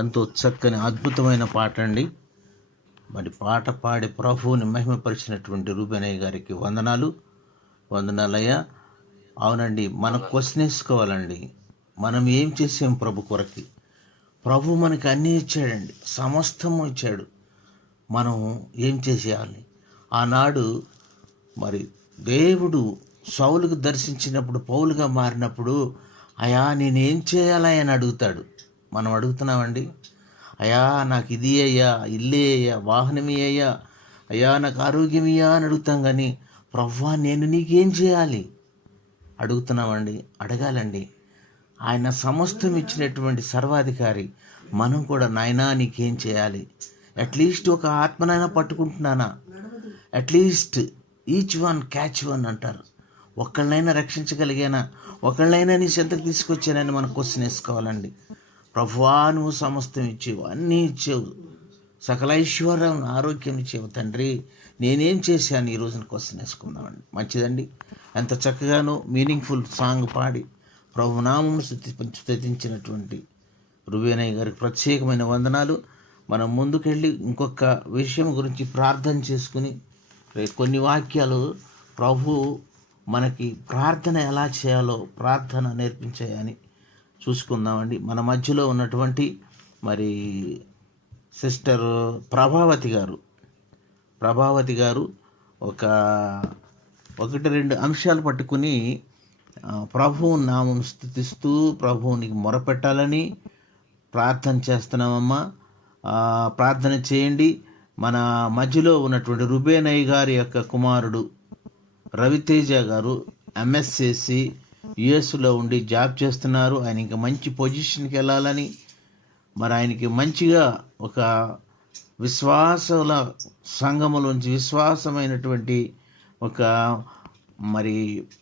ఎంతో చక్కని అద్భుతమైన పాట అండి. మరి పాట పాడి ప్రభువుని మహిమపరిచినటువంటి రూబెనయ్య గారికి వందనాలయ్యా. అవునండి, మనం క్వశ్చన్ వేసుకోవాలండి. మనం ఏం చేసాం ప్రభు కొరకి? ప్రభు మనకి అన్నీ ఇచ్చాడండి, సమస్తము ఇచ్చాడు. మనం ఏం చేసేయాలి? ఆనాడు మరి దేవుడు సౌలుకు దర్శించినప్పుడు, పౌలుగా మారినప్పుడు, అయా నేనేం చేయాలా అని అడుగుతాడు. మనం అడుగుతున్నామండి? అయా నాకు ఇది అయ్యా, ఇల్లే అయ్యా, వాహనమే అయ్యా, అయ్యా నాకు ఆరోగ్యమయ్యా అని అడుగుతాం. కానీ ప్రవ్వా నేను నీకేం చేయాలి అడుగుతున్నామండి? అడగాలండి. ఆయన సమస్తం ఇచ్చినటువంటి సర్వాధికారి. మనం కూడా నాయనా నీకేం చేయాలి? అట్లీస్ట్ ఒక ఆత్మనైనా పట్టుకుంటున్నానా? At least each one catch one అంటారు. ఒకళ్ళనైనా రక్షించగలిగానా? ఒకళ్ళనైనా నీ చెంతకు తీసుకొచ్చానని మనం క్వశ్చన్ వేసుకోవాలండి. ప్రభువా నువ్వు సమస్తం ఇచ్చేవు, అన్నీ ఇచ్చేవు, సకల ఐశ్వర్యం ఆరోగ్యం ఇచ్చేవు తండ్రి, నేనేం చేశాను ఈ రోజున క్వశ్చన్ వేసుకుందామండి. మంచిదండి. ఎంత చక్కగానో మీనింగ్ఫుల్ సాంగ్ పాడి ప్రభునామం స్తుతించినటువంటి రూబెనయ్య గారికి ప్రత్యేకమైన వందనాలు. మనం ముందుకెళ్ళి ఇంకొక విషయం గురించి ప్రార్థన చేసుకుని కొన్ని వాక్యాలు ప్రభు మనకి ప్రార్థన ఎలా చేయాలో ప్రార్థన నేర్పించాయని చూసుకుందామండి. మన మధ్యలో ఉన్నటువంటి మరి సిస్టర్ ప్రభావతి గారు ఒకటి రెండు అంశాలు పట్టుకుని ప్రభువు నామం స్తుతిస్తూ ప్రభువునికి మొరపెట్టాలని ప్రార్థన చేస్తున్నామమ్మా. ప్రార్థన చేయండి. మన మధ్యలో ఉన్నటువంటి రూబెనయ్య గారి యొక్క కుమారుడు రవితేజ గారు ఎంఎస్సిసి యుఎస్లో ఉండి జాబ్ చేస్తున్నారు. ఆయన ఇంకా మంచి పొజిషన్కి వెళ్ళాలని, మరి ఆయనకి మంచిగా ఒక విశ్వాసుల సంఘములోంచి విశ్వాసమైనటువంటి ఒక మరి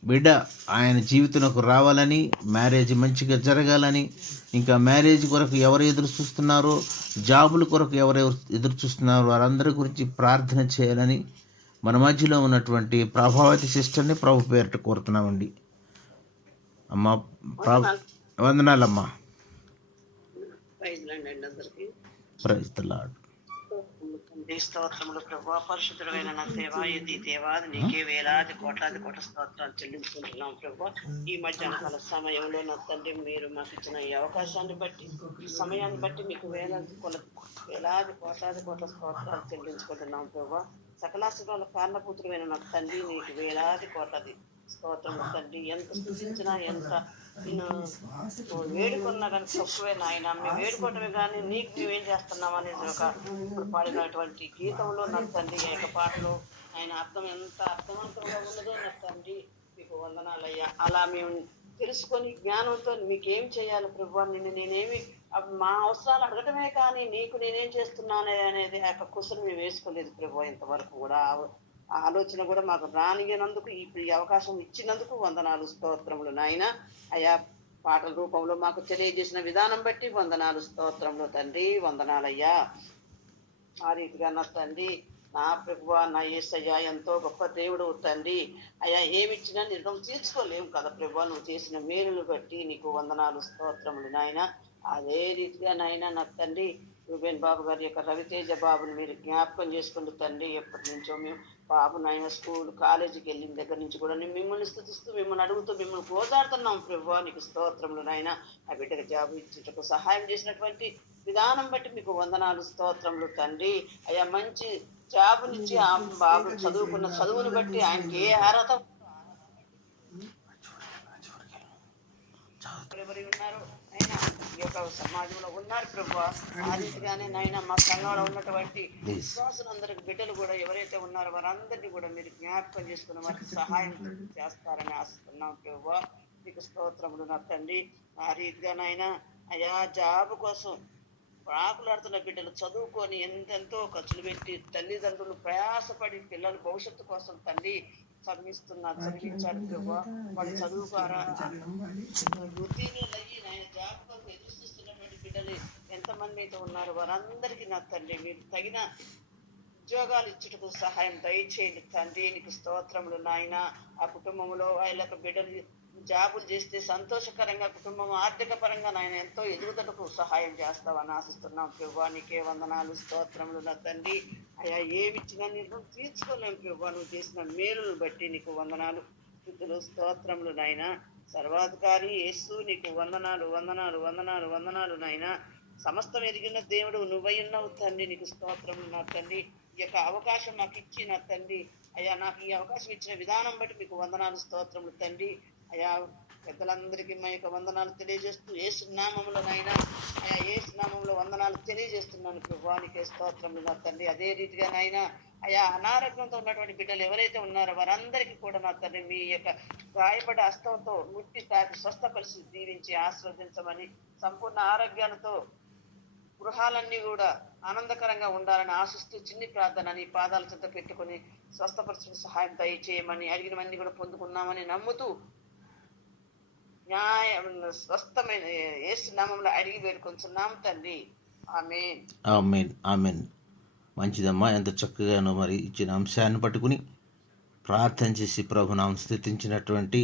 బిడ్డ ఆయన జీవితంలోకి రావాలని, మ్యారేజ్ మంచిగా జరగాలని, ఇంకా మ్యారేజ్ కొరకు ఎవరు ఎదురు చూస్తున్నారో, జాబుల కొరకు ఎవరెవరు ఎదురు చూస్తున్నారో వారందరి గురించి ప్రార్థన చేయాలని మన మధ్యలో ఉన్నటువంటి ప్రభావతి సిస్టర్ని ప్రభు పేరిట కోరుతున్నామండి. అమ్మా వందనాలమ్మా. Praise the lord. స్తోత్రములు ప్రభా, పరిశుద్ధుడైన నా దేవాది దేవాది నీకే వేలాది కోట్లాది కోట్ల స్తోత్రాలు చెల్లించుకుంటున్నాం ప్రభా. ఈ మధ్యాహ్న కాల సమయంలో నా తండ్రి మీరు మాకు ఇచ్చిన ఈ అవకాశాన్ని బట్టి, ఈ సమయాన్ని బట్టి మీకు వేలాది కోట్లాది కోట్ల స్తోత్రాలు చెల్లించుకుంటున్నాం ప్రభా. సకలాశుభాల కారణపుత్రుడైన నా తండ్రి నీకు వేలాది కోట్లాది స్తోత్రములు తండ్రి. ఎంత స్థుతించినా, ఎంత నేను వేడుకున్నా కానీ తక్కువే నాయన. మేము వేడుకోవటమే కానీ నీకు మేమేం చేస్తున్నాం అనేది ఒక ఇప్పుడు పాడినటువంటి గీతంలో నా తండ్రి ఏక పాటలో ఆయన అర్థం ఎంత అర్థవంతంగా ఉన్నదో నా తండ్రి మీకు వందనాలయ్యా. అలా మేము తెలుసుకొని జ్ఞానంతో మీకేం చేయాలి ప్రభు, నిన్ను నేనేమి మా అవసరాలు అడగటమే కానీ నీకు నేనేం చేస్తున్నానే అనేది ఆ యొక్క క్వశ్చన్ మేము వేసుకోలేదు ప్రభు. ఇంతవరకు కూడా ఆలోచన కూడా మాకు రానియనందుకు ఇప్పుడు ఈ అవకాశం ఇచ్చినందుకు వందనాలు స్తోత్రములు నాయన. అయా పాటల రూపంలో మాకు తెలియజేసిన విధానం బట్టి వందనాలు స్తోత్రములు తండ్రి, వందనాలయ్యా. ఆ రీతిగా నా తండ్రి నా ప్రభువా నా యేసయ్యా ఎంతో గొప్ప దేవుడు తండ్రి. అయ్యా ఏమిచ్చినా నిర్ణయం తీర్చుకోలేము కదా ప్రభువా, నువ్వు చేసిన మేలులు బట్టి నీకు వందనాలు స్తోత్రములు నాయన. అదే రీతిగా నాయన నా తండ్రి రూబెన్ బాబు గారి యొక్క రవితేజ బాబుని మీరు జ్ఞాపకం చేసుకుంటూ తండ్రి, ఎప్పటి నుంచో మేము బాబు నాయన స్కూల్ కాలేజీకి వెళ్ళిన దగ్గర నుంచి కూడా నేను మిమ్మల్ని స్తుతిస్తూ మిమ్మల్ని అడుగుతూ మిమ్మల్ని పోజాడుతున్నాం ప్రభు, నీకు స్తోత్రములు నాయన. ఆ బిడ్డకు జాబు ఇచ్చుటకు సహాయం చేసినటువంటి విధానం బట్టి మీకు వందనాలు స్తోత్రములు తండ్రి. అయ్యా మంచి జాబునిచ్చి ఆ బాబు చదువుకున్న చదువుని బట్టి ఆయనకి ఏ అర్హత ఎవరు ఉన్నారు అయినా ఈ యొక్క సమాజంలో ఉన్నారు ప్రభు. ఆ రీతిగానే నైనా మా సంఘంలో ఉన్నటువంటి విశ్వాసులందరికి బిడ్డలు కూడా ఎవరైతే ఉన్నారో వారందరినీ కూడా మీరు జ్ఞాపకం చేసుకున్న వారికి సహాయం చేస్తారని ఆశిస్తున్నాం ప్రభు, మీకు స్తోత్రములు నా తండ్రి. ఆ రీతిగానైనా అయా జాబు కోసం ఆకులాడుతున్న బిడ్డలు చదువుకొని ఎంతెంతో ఖర్చులు పెట్టి తల్లిదండ్రులు ప్రయాసపడి పిల్లల భవిష్యత్తు కోసం తండ్రి చదివించాడు ప్రభా. వాళ్ళు చదువుకారా వృత్తిని అయ్యి ఆయన జాబ్ కోసం ఎదురు చూస్తున్నటువంటి బిడ్డలు ఎంతమంది అయితే ఉన్నారు వారందరికీ నా తండ్రి మీరు తగిన ఉద్యోగాలు ఇచ్చుటకు సహాయం దయచేయండి తండ్రి, నీకు స్తోత్రములు నాయన. ఆ కుటుంబంలో వాళ్ళ బిడ్డలు జాబులు చేస్తే సంతోషకరంగా కుటుంబం ఆర్థిక పరంగా నాయన ఎంతో ఎదుగుదలకు సహాయం చేస్తావని ఆశిస్తున్నాం ప్రభా. నీకే వందనాలు స్తోత్రములు నా తండ్రి. అయ్యా ఏమిచ్చినా నేను తీర్చుకోలేము ప్రభా. నువ్వు చేసిన మేలును బట్టి నీకు వందనాలు స్తుతులు స్తోత్రములు నాయన. సర్వాధికారి యేసు నీకు వందనాలు వందనాలు వందనాలు వందనాలు నాయన. సమస్తం ఎదిగిన దేవుడు నువ్వై ఉన్నావు తండ్రి. నీకు స్తోత్రములు నా తండ్రి. ఈ యొక్క అవకాశం నాకు ఇచ్చి నా తండ్రి అయ్యా నాకు ఈ అవకాశం ఇచ్చిన విధానం బట్టి మీకు వందనాలు స్తోత్రములు తండ్రి. అయా పెద్దలందరికీ మా యొక్క వందనాలు తెలియజేస్తూ యేసు నామములోనైనా అయా యేసు నామంలో వందనాలు తెలియజేస్తున్నాను ప్రభువానికే స్తోత్రములు నా తండ్రి. అదే రీతిగా నాయన అయా అనారోగ్యంతో ఉన్నటువంటి బిడ్డలు ఎవరైతే ఉన్నారో వారందరికీ కూడా నా తండ్రి మీ యొక్క గాయపడ్డ హస్తంతో ముట్టి తాకి స్వస్థపరిచి దీవించి ఆశీర్వదించమని సంపూర్ణ ఆరోగ్యాలతో గృహాలన్నీ కూడా ఆనందకరంగా ఉండాలని ఆశిస్తూ చిన్ని ప్రార్థన నీ పాదాల చెంత పెట్టుకుని స్వస్థపరచుకుని సహాయం దయచేయమని అడిగినవన్నీ కూడా పొందుకున్నామని నమ్ముతూ స్వస్థమైన యేసు నామములో అడిగి వేడుకొంచున్నాము తండ్రి. ఆమేన్. ఆమేన్. ఆమేన్. మంచిదమ్మా, ఎంత చక్కగానో మరి ఇచ్చిన అంశాన్ని పట్టుకుని ప్రార్థన చేసి ప్రభునామం స్తుతించినటువంటి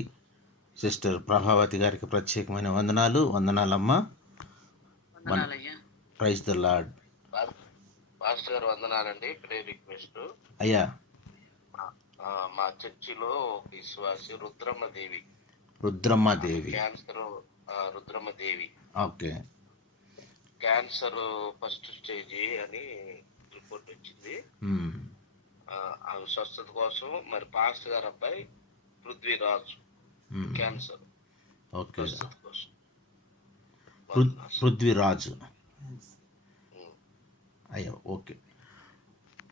సిస్టర్ ప్రభావతి గారికి ప్రత్యేకమైన వందనాలు. వందనాలమ్మా. Praise the Lord. Pastor garu వందనాలండి. Prayer request. అయ్యా, మా చర్చిలో విశ్వాసి Rudrammadevi cancer. Rudrammadevi okay. Cancer first stage అని రిపోర్ట్ వచ్చింది. ఆమె స్వస్థత కోసం మరి పాస్టర్ గారు అబ్బాయి పృథ్వీరాజు క్యాన్సర్ స్వస్థత కోసం. పృథ్వీరాజు అయ్యో, ఓకే.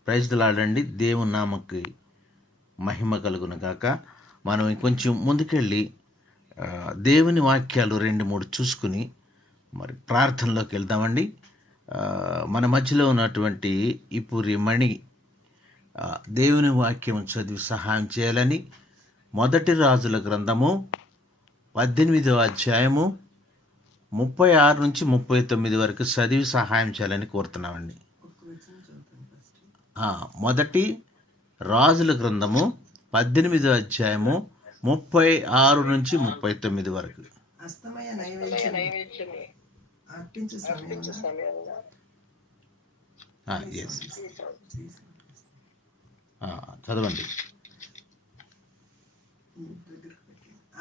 ప్రైజ్ ద లార్డ్ అండి. దేవుని నామకి మహిమ కలుగును గాక. మనం కొంచెం ముందుకెళ్ళి దేవుని వాక్యాలు 2-3 చూసుకుని మరి ప్రార్థనలోకి వెళ్దామండి. మన మధ్యలో ఉన్నటువంటి ఇపురి మణి దేవుని వాక్యం చదివి సహాయం చేయాలని మొదటి రాజుల గ్రంథము 18వ అధ్యాయము 36 నుంచి 39 వరకు చదివి సహాయం చేయాలని కోరుతున్నామండి. మొదటి రాజుల గ్రంథము 18వ అధ్యాయము 36 నుంచి 39 వరకు. చదవండి.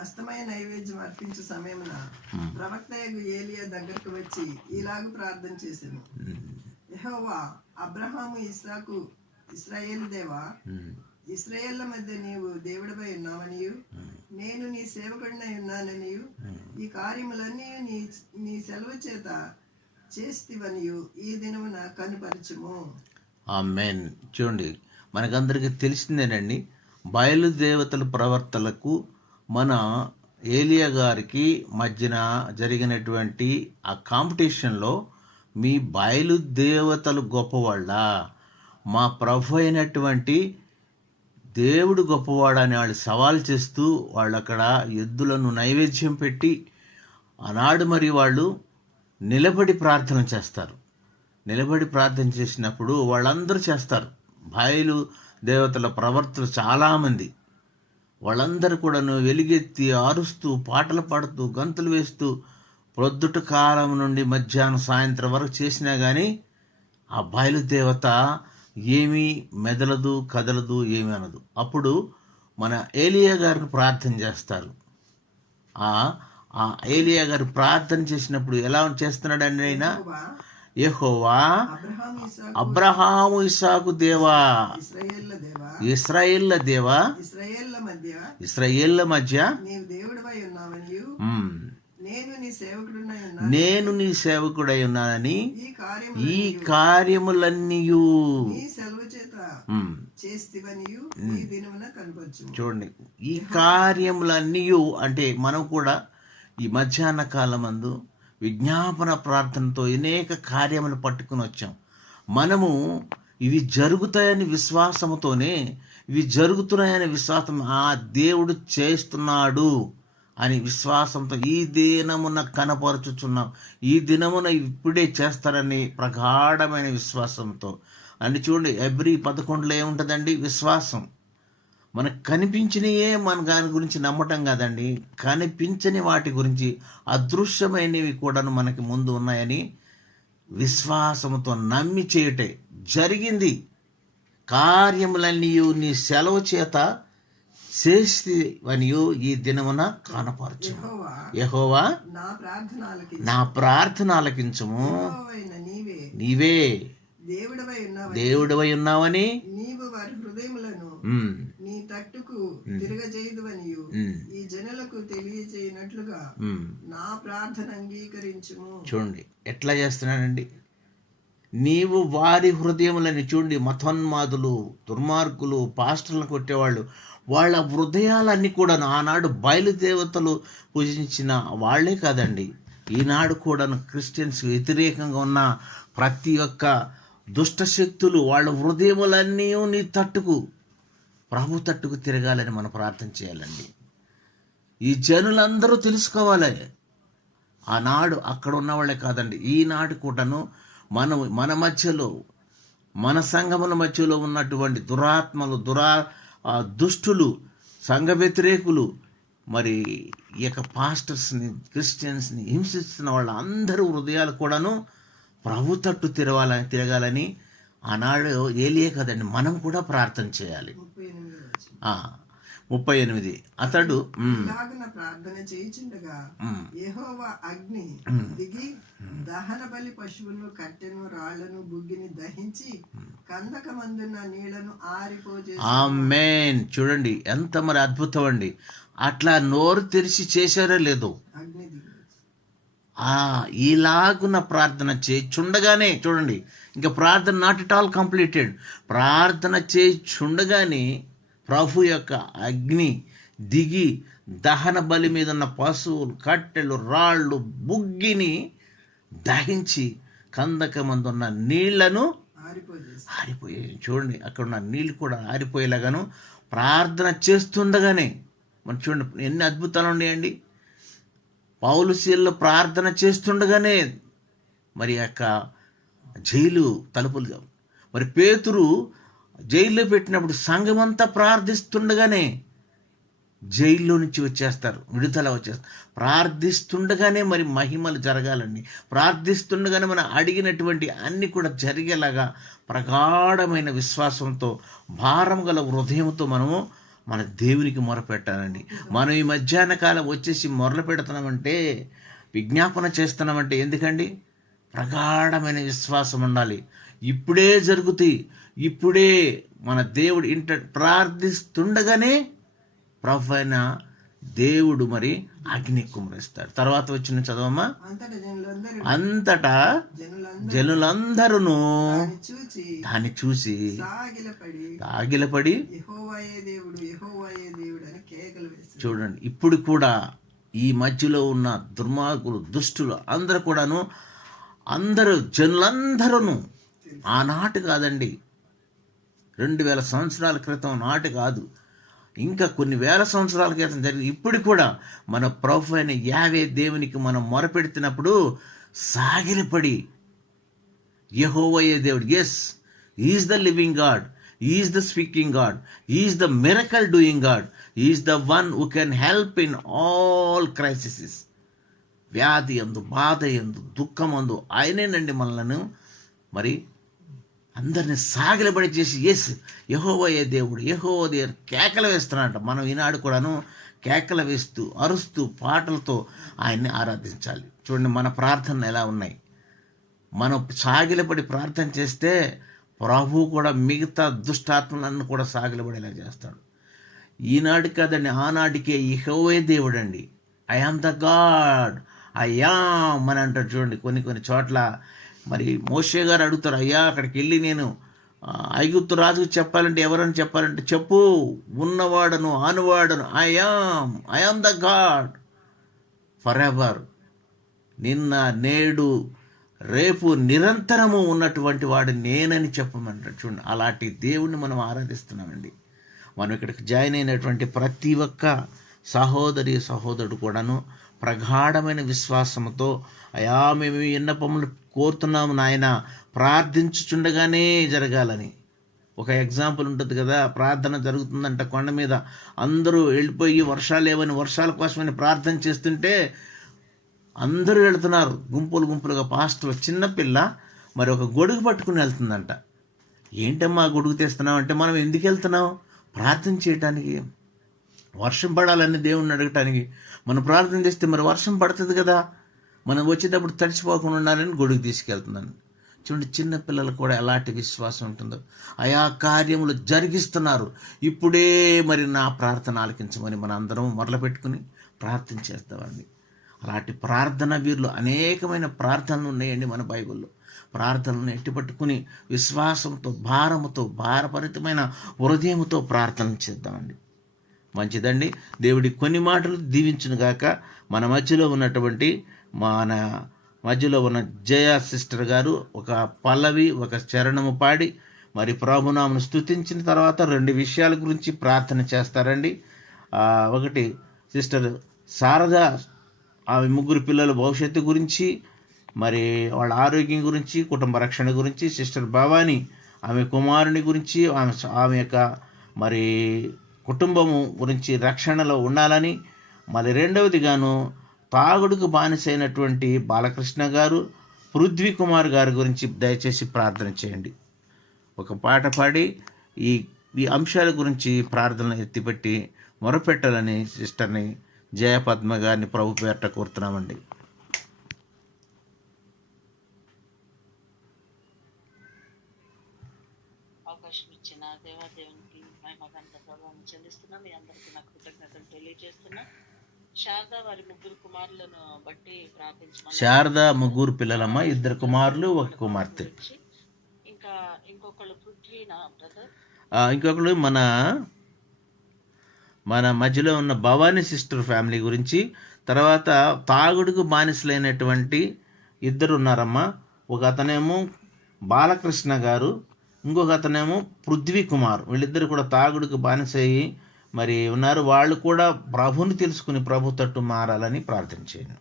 అస్తమయ నైవేద్యం అర్పించే సమయమున ప్రవక్త ఏలియా దగ్గరకు వచ్చి ఇలాగూ ప్రార్థన చేసెను. యెహోవా, అబ్రహాము, ఇస్సాకు, ఇశ్రాయేలు దేవా, ఇశ్రాయేళ్ల మధ్య నీవు దేవుడిపై ఉన్నావనియు నేను నీ సేవకుడినై ఉన్నాననియు ఈ కార్యములన్నీ నీ సెలవు చేత చేస్తివనియు ఈ దినమున కనుపరచుము. ఆమేన్. చూడండి, మనకందరికీ తెలిసిందేనండి, బయలుదేవతల ప్రవర్తలకు మన ఏలియా గారికి మధ్యన జరిగినటువంటి ఆ కాంపిటీషన్లో మీ బయలుదేవతలు గొప్పవాళ్ళ, మా ప్రభు అయినటువంటి దేవుడు గొప్పవాడని వాళ్ళు సవాల్ చేస్తూ వాళ్ళు అక్కడ ఎద్దులను నైవేద్యం పెట్టి ఆనాడు మరి వాళ్ళు నిలబడి ప్రార్థన చేస్తారు. నిలబడి ప్రార్థన చేసినప్పుడు వాళ్ళందరూ చేస్తారు. బయలు దేవతల ప్రవర్తలు చాలామంది, వాళ్ళందరూ కూడాను వెలుగెత్తి అరుస్తూ పాటలు పాడుతూ గంతులు వేస్తూ ప్రొద్దుట కాలం నుండి మధ్యాహ్నం సాయంత్రం వరకు చేసినా కానీ ఆ బయలుదేవత ఏమీ మెదలదు, కదలదు, ఏమీ అనదు. అప్పుడు మన ఏలియా గారిని ప్రార్థన చేస్తారు. ఆ ఏలియా గారు ప్రార్థన చేసినప్పుడు ఎలా చేస్తున్నాడని అయినా, యెహోవా, అబ్రహాము, ఇస్సాకు దేవా, ఇశ్రాయేళ్ల దేవా, ఇశ్రాయేళ్ల మధ్య నేను నీ సేవకుడై ఉన్నానని ఈ కార్యములన్నీ చూడండి. ఈ కార్యములన్నీ అంటే మనం కూడా ఈ మధ్యాహ్న కాలమందు విజ్ఞాపన ప్రార్థనతో అనేక కార్యములు పట్టుకుని వచ్చాం. మనము ఇవి జరుగుతాయని విశ్వాసముతోనే, ఇవి జరుగుతున్నాయని విశ్వాసం, ఆ దేవుడు చేస్తున్నాడు అని విశ్వాసంతో ఈ దినమున కనపరచుచున్నాం, ఈ దినమున ఇప్పుడే చేస్తారని ప్రగాఢమైన విశ్వాసంతో. అని చూడండి, ఎబ్రీ 11లో ఏముంటుందండి? విశ్వాసం. మనకు కనిపించినయే మన దాని గురించి నమ్మటం కాదండి, కనిపించని వాటి గురించి, అదృశ్యమైనవి కూడాను మనకి ముందు ఉన్నాయని విశ్వాసంతో నమ్మి చేయుటే జరిగింది. కార్యములన్నీ నీ సెలవు చేత చేసివనియు ఈ దినమున కనపరచు. యెహోవా యెహోవా నా ప్రార్థన ఆలకించు. నా ప్రార్థన ఆలకించుము. యెహోవైన నీవే నీవే దేవుడవై ఉన్నావని, దేవుడివై ఉన్నావని నీవు వారి హృదయములను ఉమ్, నీ తట్టుకు తిరగజేయుదువనియు ఈ జనులకు తెలియజేయనట్లుగా ఉమ్. నా ప్రార్థన అంగీకరించుము. చూడండి ఎట్లా చేస్తున్నాడండి. నీవు వారి హృదయములని చూడండి, మతోన్మాదులు, దుర్మార్గులు, పాస్టర్లను కొట్టేవాళ్ళు, వాళ్ళ హృదయాలన్నీ కూడాను ఆనాడు బయలుదేవతలు పూజించిన వాళ్ళే కాదండి, ఈనాడు కూడాను క్రిస్టియన్స్ వ్యతిరేకంగా ఉన్న ప్రతి ఒక్క దుష్ట శక్తులు వాళ్ళ హృదయములన్నీ నీ తట్టుకు, ప్రభు తట్టుకు తిరగాలని మనం ప్రార్థన చేయాలండి. ఈ జనులందరూ తెలుసుకోవాలి. ఆనాడు అక్కడ ఉన్నవాళ్ళే కాదండి, ఈనాడు కూడాను మన మధ్యలో, మన సంఘముల మధ్యలో ఉన్నటువంటి దురాత్మలు, దుష్టులు, సంఘ వ్యతిరేకులు, మరి ఈ యొక్క పాస్టర్స్ని, క్రిస్టియన్స్ని హింసిస్తున్న వాళ్ళ అందరూ హృదయాలు కూడాను ప్రభు తట్టు తిరగాలని ఆనాడు ఏలియే కదండి, మనం కూడా ప్రార్థన చేయాలి. 38 అతడు ఇలాగున ప్రార్థన చేయుచుండగా యెహోవా అగ్ని దిగి దహన బలి పశువును, కట్టెను, రాళ్లను, బుగ్గిని దహించి కందకమందున్న నీళ్లను ఆరిపోజేసి. ఆమేన్. చూడండి ఎంత మరి అద్భుతం అండి. అట్లా నోరు తెరిచి చేశారో లేదో, అగ్ని దిగి ఇలాగున ప్రార్థన చేయుచుండగానే, చూడండి ఇంకా ప్రార్థన నాట్ ఎట్ ఆల్ కంప్లీటెడ్, ప్రార్థన చేయుచుండగానే ప్రభు యొక్క అగ్ని దిగి దహన బలి మీద ఉన్న పశువులు, కట్టెలు, రాళ్ళు, బుగ్గిని దహించి కందకమందున్న నీళ్లను ఆరిపోయాయి. చూడండి అక్కడ ఉన్న నీళ్ళు కూడా ఆరిపోయేలాగాను ప్రార్థన చేస్తుండగానే, మరి చూడండి ఎన్ని అద్భుతాలు ఉన్నాయండి. పౌలు శీలలో ప్రార్థన చేస్తుండగానే మరి యొక్క జైలు తలుపులు, మరి పేతురు జైల్లో పెట్టినప్పుడు సంఘమంతా ప్రార్థిస్తుండగానే జైల్లో నుంచి వచ్చేస్తారు, విడుదల వచ్చేస్తారు. ప్రార్థిస్తుండగానే మరి మహిమలు జరగాలండి. ప్రార్థిస్తుండగానే మనం అడిగినటువంటి అన్ని కూడా జరిగేలాగా ప్రగాఢమైన విశ్వాసంతో, భారం గల హృదయంతో మనము మన దేవునికి మొరపెట్టాలండి. మనం ఈ మధ్యాహ్న కాలం వచ్చేసి మొరలు పెడుతున్నామంటే, విజ్ఞాపన చేస్తున్నామంటే ఎందుకండి? ప్రగాఢమైన విశ్వాసం ఉండాలి. ఇప్పుడే జరుగుతాయి, ఇప్పుడే మన దేవుడు ప్రార్థిస్తుండగానే ప్రభు అయిన దేవుడు మరి అగ్ని కుమ్మరిస్తాడు. తర్వాత వచ్చిన చదవమ్మా. అంతటా జనులందరూ దాన్ని చూసి ఆగిలపడి చూడండి. ఇప్పుడు కూడా ఈ మధ్యలో ఉన్న దుర్మార్గులు, దుష్టులు అందరూ కూడాను, జనులందరూ ఆనాటి కాదండి, 2000 సంవత్సరాల క్రితం నాటి కాదు, ఇంకా కొన్ని వేల సంవత్సరాల క్రితం జరిగింది. ఇప్పుడు కూడా మన ప్రభు అయిన యావే దేవునికి మనం మొరపెడుతున్నప్పుడు సాగిలపడి, యెహోవాయే దేవుడు, yes, is the living God, is the speaking God, is the miracle doing God, is the one who can help in all crisis. వ్యాధి అందు, బాధ ఎందు, దుఃఖం అందు ఆయనేనండి మనలను మరి అందరినీ సాగిలబడి చేసి, ఎస్, యెహోవాయే దేవుడు, యెహోవా దేవుడు కేకలు వేస్తున్నాడు. మనం ఈనాడు కూడాను కేకలు వేస్తూ, అరుస్తూ, పాటలతో ఆయన్ని ఆరాధించాలి. చూడండి మన ప్రార్థనలు ఎలా ఉన్నాయి. మనం సాగిలపడి ప్రార్థన చేస్తే ప్రభు కూడా మిగతా దుష్టాత్మలను కూడా సాగిలపడేలా చేస్తాడు. ఈనాడు కాదండి, ఆనాటికే యెహోవా దేవుడు అండి. I am the God, I am అని అంటాడు. చూడండి కొన్ని చోట్ల మరి మోషే గారు అడుగుతారు, అయ్యా అక్కడికి వెళ్ళి నేను ఐగుప్తు రాజుకు చెప్పాలంటే ఎవరని చెప్పాలంటే చెప్పు, ఉన్నవాడను ఆనువాడను, I am the God for ever, నిన్న నేడు రేపు నిరంతరము ఉన్నటువంటి వాడు నేనని చెప్పమంటాడు. చూడండి అలాంటి దేవుణ్ణి మనం ఆరాధిస్తున్నామండి. మనం ఇక్కడికి జాయిన్ అయినటువంటి ప్రతి ఒక్క సహోదరుడు కూడాను ప్రగాఢమైన విశ్వాసంతో, అయా మేము విన్నపములు కోరుతున్నాము నాయన, ప్రార్థించుచుండగానే జరగాలని, ఒక ఎగ్జాంపుల్ ఉంటుంది కదా, ప్రార్థన జరుగుతుందంట కొండ మీద, అందరూ వెళ్ళిపోయి వర్షాలు లేవని వర్షాల కోసమని ప్రార్థన చేస్తుంటే అందరూ వెళుతున్నారు గుంపులు గుంపులుగా. పాస్టర్ చిన్నపిల్ల మరి ఒక గొడుగు పట్టుకుని వెళ్తుందంట. ఏంటమ్మా గొడుగు తెస్తున్నావు అంటే, మనం ఎందుకు వెళ్తున్నాం? ప్రార్థన చేయటానికి, వర్షం పడాలని దేవుణ్ణి అడగటానికి. మనం ప్రార్థన చేస్తే మరి వర్షం పడుతుంది కదా, మనం వచ్చేటప్పుడు తడిచిపోకుండా ఉండాలని గొడుగు తీసుకెళ్తున్నాను. చూడండి, చిన్నపిల్లలు కూడా ఎలాంటి విశ్వాసం ఉంటుందో. ఆయా కార్యములు జరిగిస్తున్నారు. ఇప్పుడే మరి నా ప్రార్థన ఆలకించమని మన అందరం మొదలుపెట్టుకుని ప్రార్థన చేస్తామండి. అలాంటి ప్రార్థన వీరులు అనేకమైన ప్రార్థనలు ఉన్నాయండి మన బైబిల్లో. ప్రార్థనలను ఎట్టిపట్టుకుని విశ్వాసంతో, భారముతో, భారపరితమైన హృదయంతో ప్రార్థన చేద్దామండి. మంచిదండి. దేవుడి కొన్ని మాటలు దీవించునుగాక. మన మధ్యలో ఉన్న జయ సిస్టర్ గారు ఒక పల్లవి, ఒక చరణము పాడి మరి ప్రభునామను స్తుతించిన తర్వాత 2 విషయాల గురించి ప్రార్థన చేస్తారండి. ఒకటి సిస్టర్ శారద, ఆమె 3 పిల్లల భవిష్యత్తు గురించి, మరి వాళ్ళ ఆరోగ్యం గురించి, కుటుంబ రక్షణ గురించి. సిస్టర్ భవాని, ఆమె కుమారుని గురించి, ఆమె యొక్క మరి కుటుంబము గురించి రక్షణలో ఉండాలని. మరి రెండవదిగాను తాగుడుకు బానిసైనటువంటి బాలకృష్ణ గారు, పృథ్వీ కుమార్ గారి గురించి దయచేసి ప్రార్థన చేయండి. ఒక పాట పాడి ఈ అంశాల గురించి ప్రార్థన ఎత్తిపెట్టి మొరపెట్టాలని సిస్టర్ని జయపద్మ గారిని ప్రభు పేరట కోరుతున్నామండి. అవకాశం ఇచ్చిన దేవాదేవునికి మహిమగంత ప్రభావం చెల్లిస్తున్నా. మీ అందరికీ నా కృతజ్ఞతలు తెలియజేస్తున్నా. శారద వారి 3 కుమారులను బట్టి ప్రార్థించమని. శారద 3 పిల్లలమ్మ, 2 కుమారులు, 1 కుమార్తె. ఇంకా ఇంకొకళ్ళు పృథ్వీనా బ్రదర్? ఇంకొకళ్ళు మన మధ్యలో ఉన్న భవానీ సిస్టర్ ఫ్యామిలీ గురించి. తర్వాత తాగుడుకు బానిసలైనటువంటి 2 ఉన్నారమ్మా. ఒక అతనేమో బాలకృష్ణ గారు, ఇంకొక అతనేమో పృథ్వీ కుమార్. వీళ్ళిద్దరు కూడా తాగుడుకు బానిసయ్యి మరి ఉన్నారు. వాళ్ళు కూడా ప్రభుని తెలుసుకుని ప్రభు తట్టు మారాలని ప్రార్థించాను.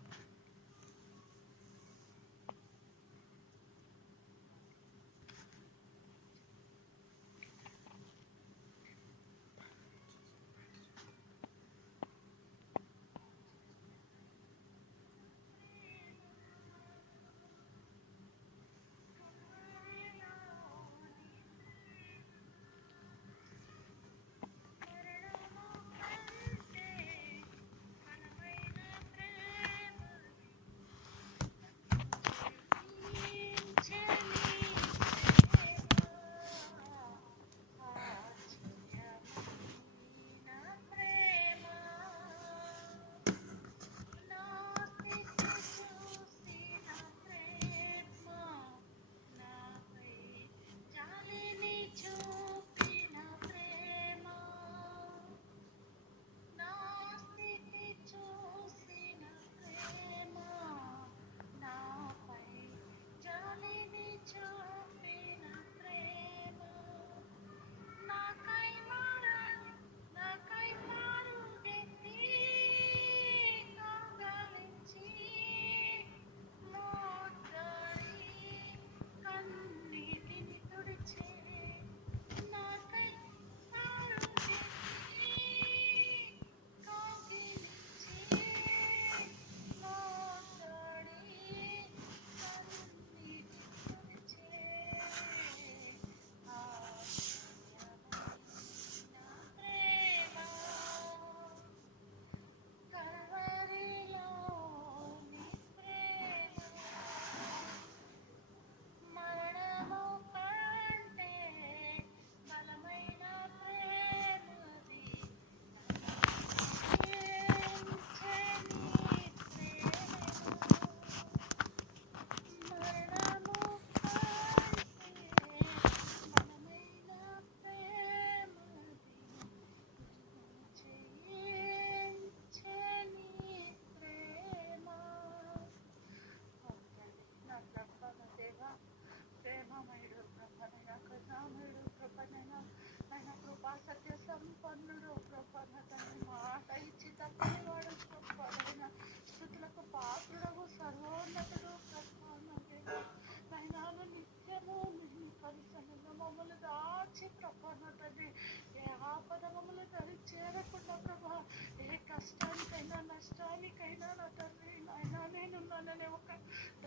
దరి చేరకుండా ప్రభా, ఏ కష్టానికైనా నష్టానికైనా నా తండ్రి నాయన నేనున్నాననే ఒక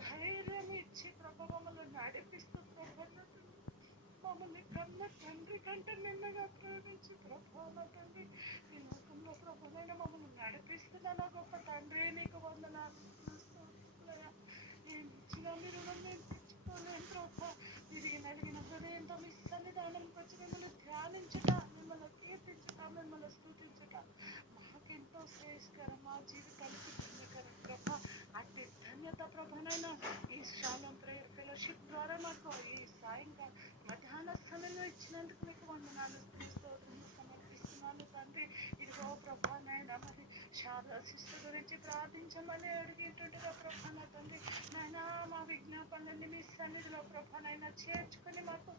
ధైర్యం ఇచ్చి ప్రభా మమ్మల్ని నడిపిస్తూ ప్రభా నా తండ్రి, మమ్మల్ని కన్న తండ్రి కంటే నిన్నగా ప్రేమించి ప్రభా నా తండ్రి, ఈ లోకంలో ప్రభునైనా మమ్మల్ని నడిపిస్తున్నా నా గొప్ప తండ్రి, నీకు వందనాలు స్తోత్రాలయ్యా. ఏమి ఇచ్చినా మీ రుణం నేను తెచ్చుకోలేను ప్రభా. తిరిగి నలిగిన హృదయంతో మీ సన్నిధానంకి వచ్చి మిమ్మల్ని ధ్యానించుట, మిమ్మల్ని కీర్తించుట, మిమ్మల్ని స్తుతించుట మాకెంతో శ్రేయస్కరం, మా జీవితానికి ధన్యకరం ప్రభా. అట్టి ధన్యత ప్రభనైనా ఈ శాలం ప్రేయర్ ఫెలోషిప్ ద్వారా మాకు ఈ సాయంకాలం మధ్యాహ్న సమయంలో ఇచ్చినందుకు మీకు వందనాలు స్తోత్రములు సమర్పిస్తున్నాను తండ్రి. ఇదిగో ప్రభా నాయన మరి శారద సిస్టర్ గురించి ప్రార్థించమని అడిగింటుండగా ప్రభా నా తండ్రి నాయన మా విజ్ఞాపనలన్నీ మీ సన్నిధిలో ప్రభా నాయన చేర్చుకుని మాకు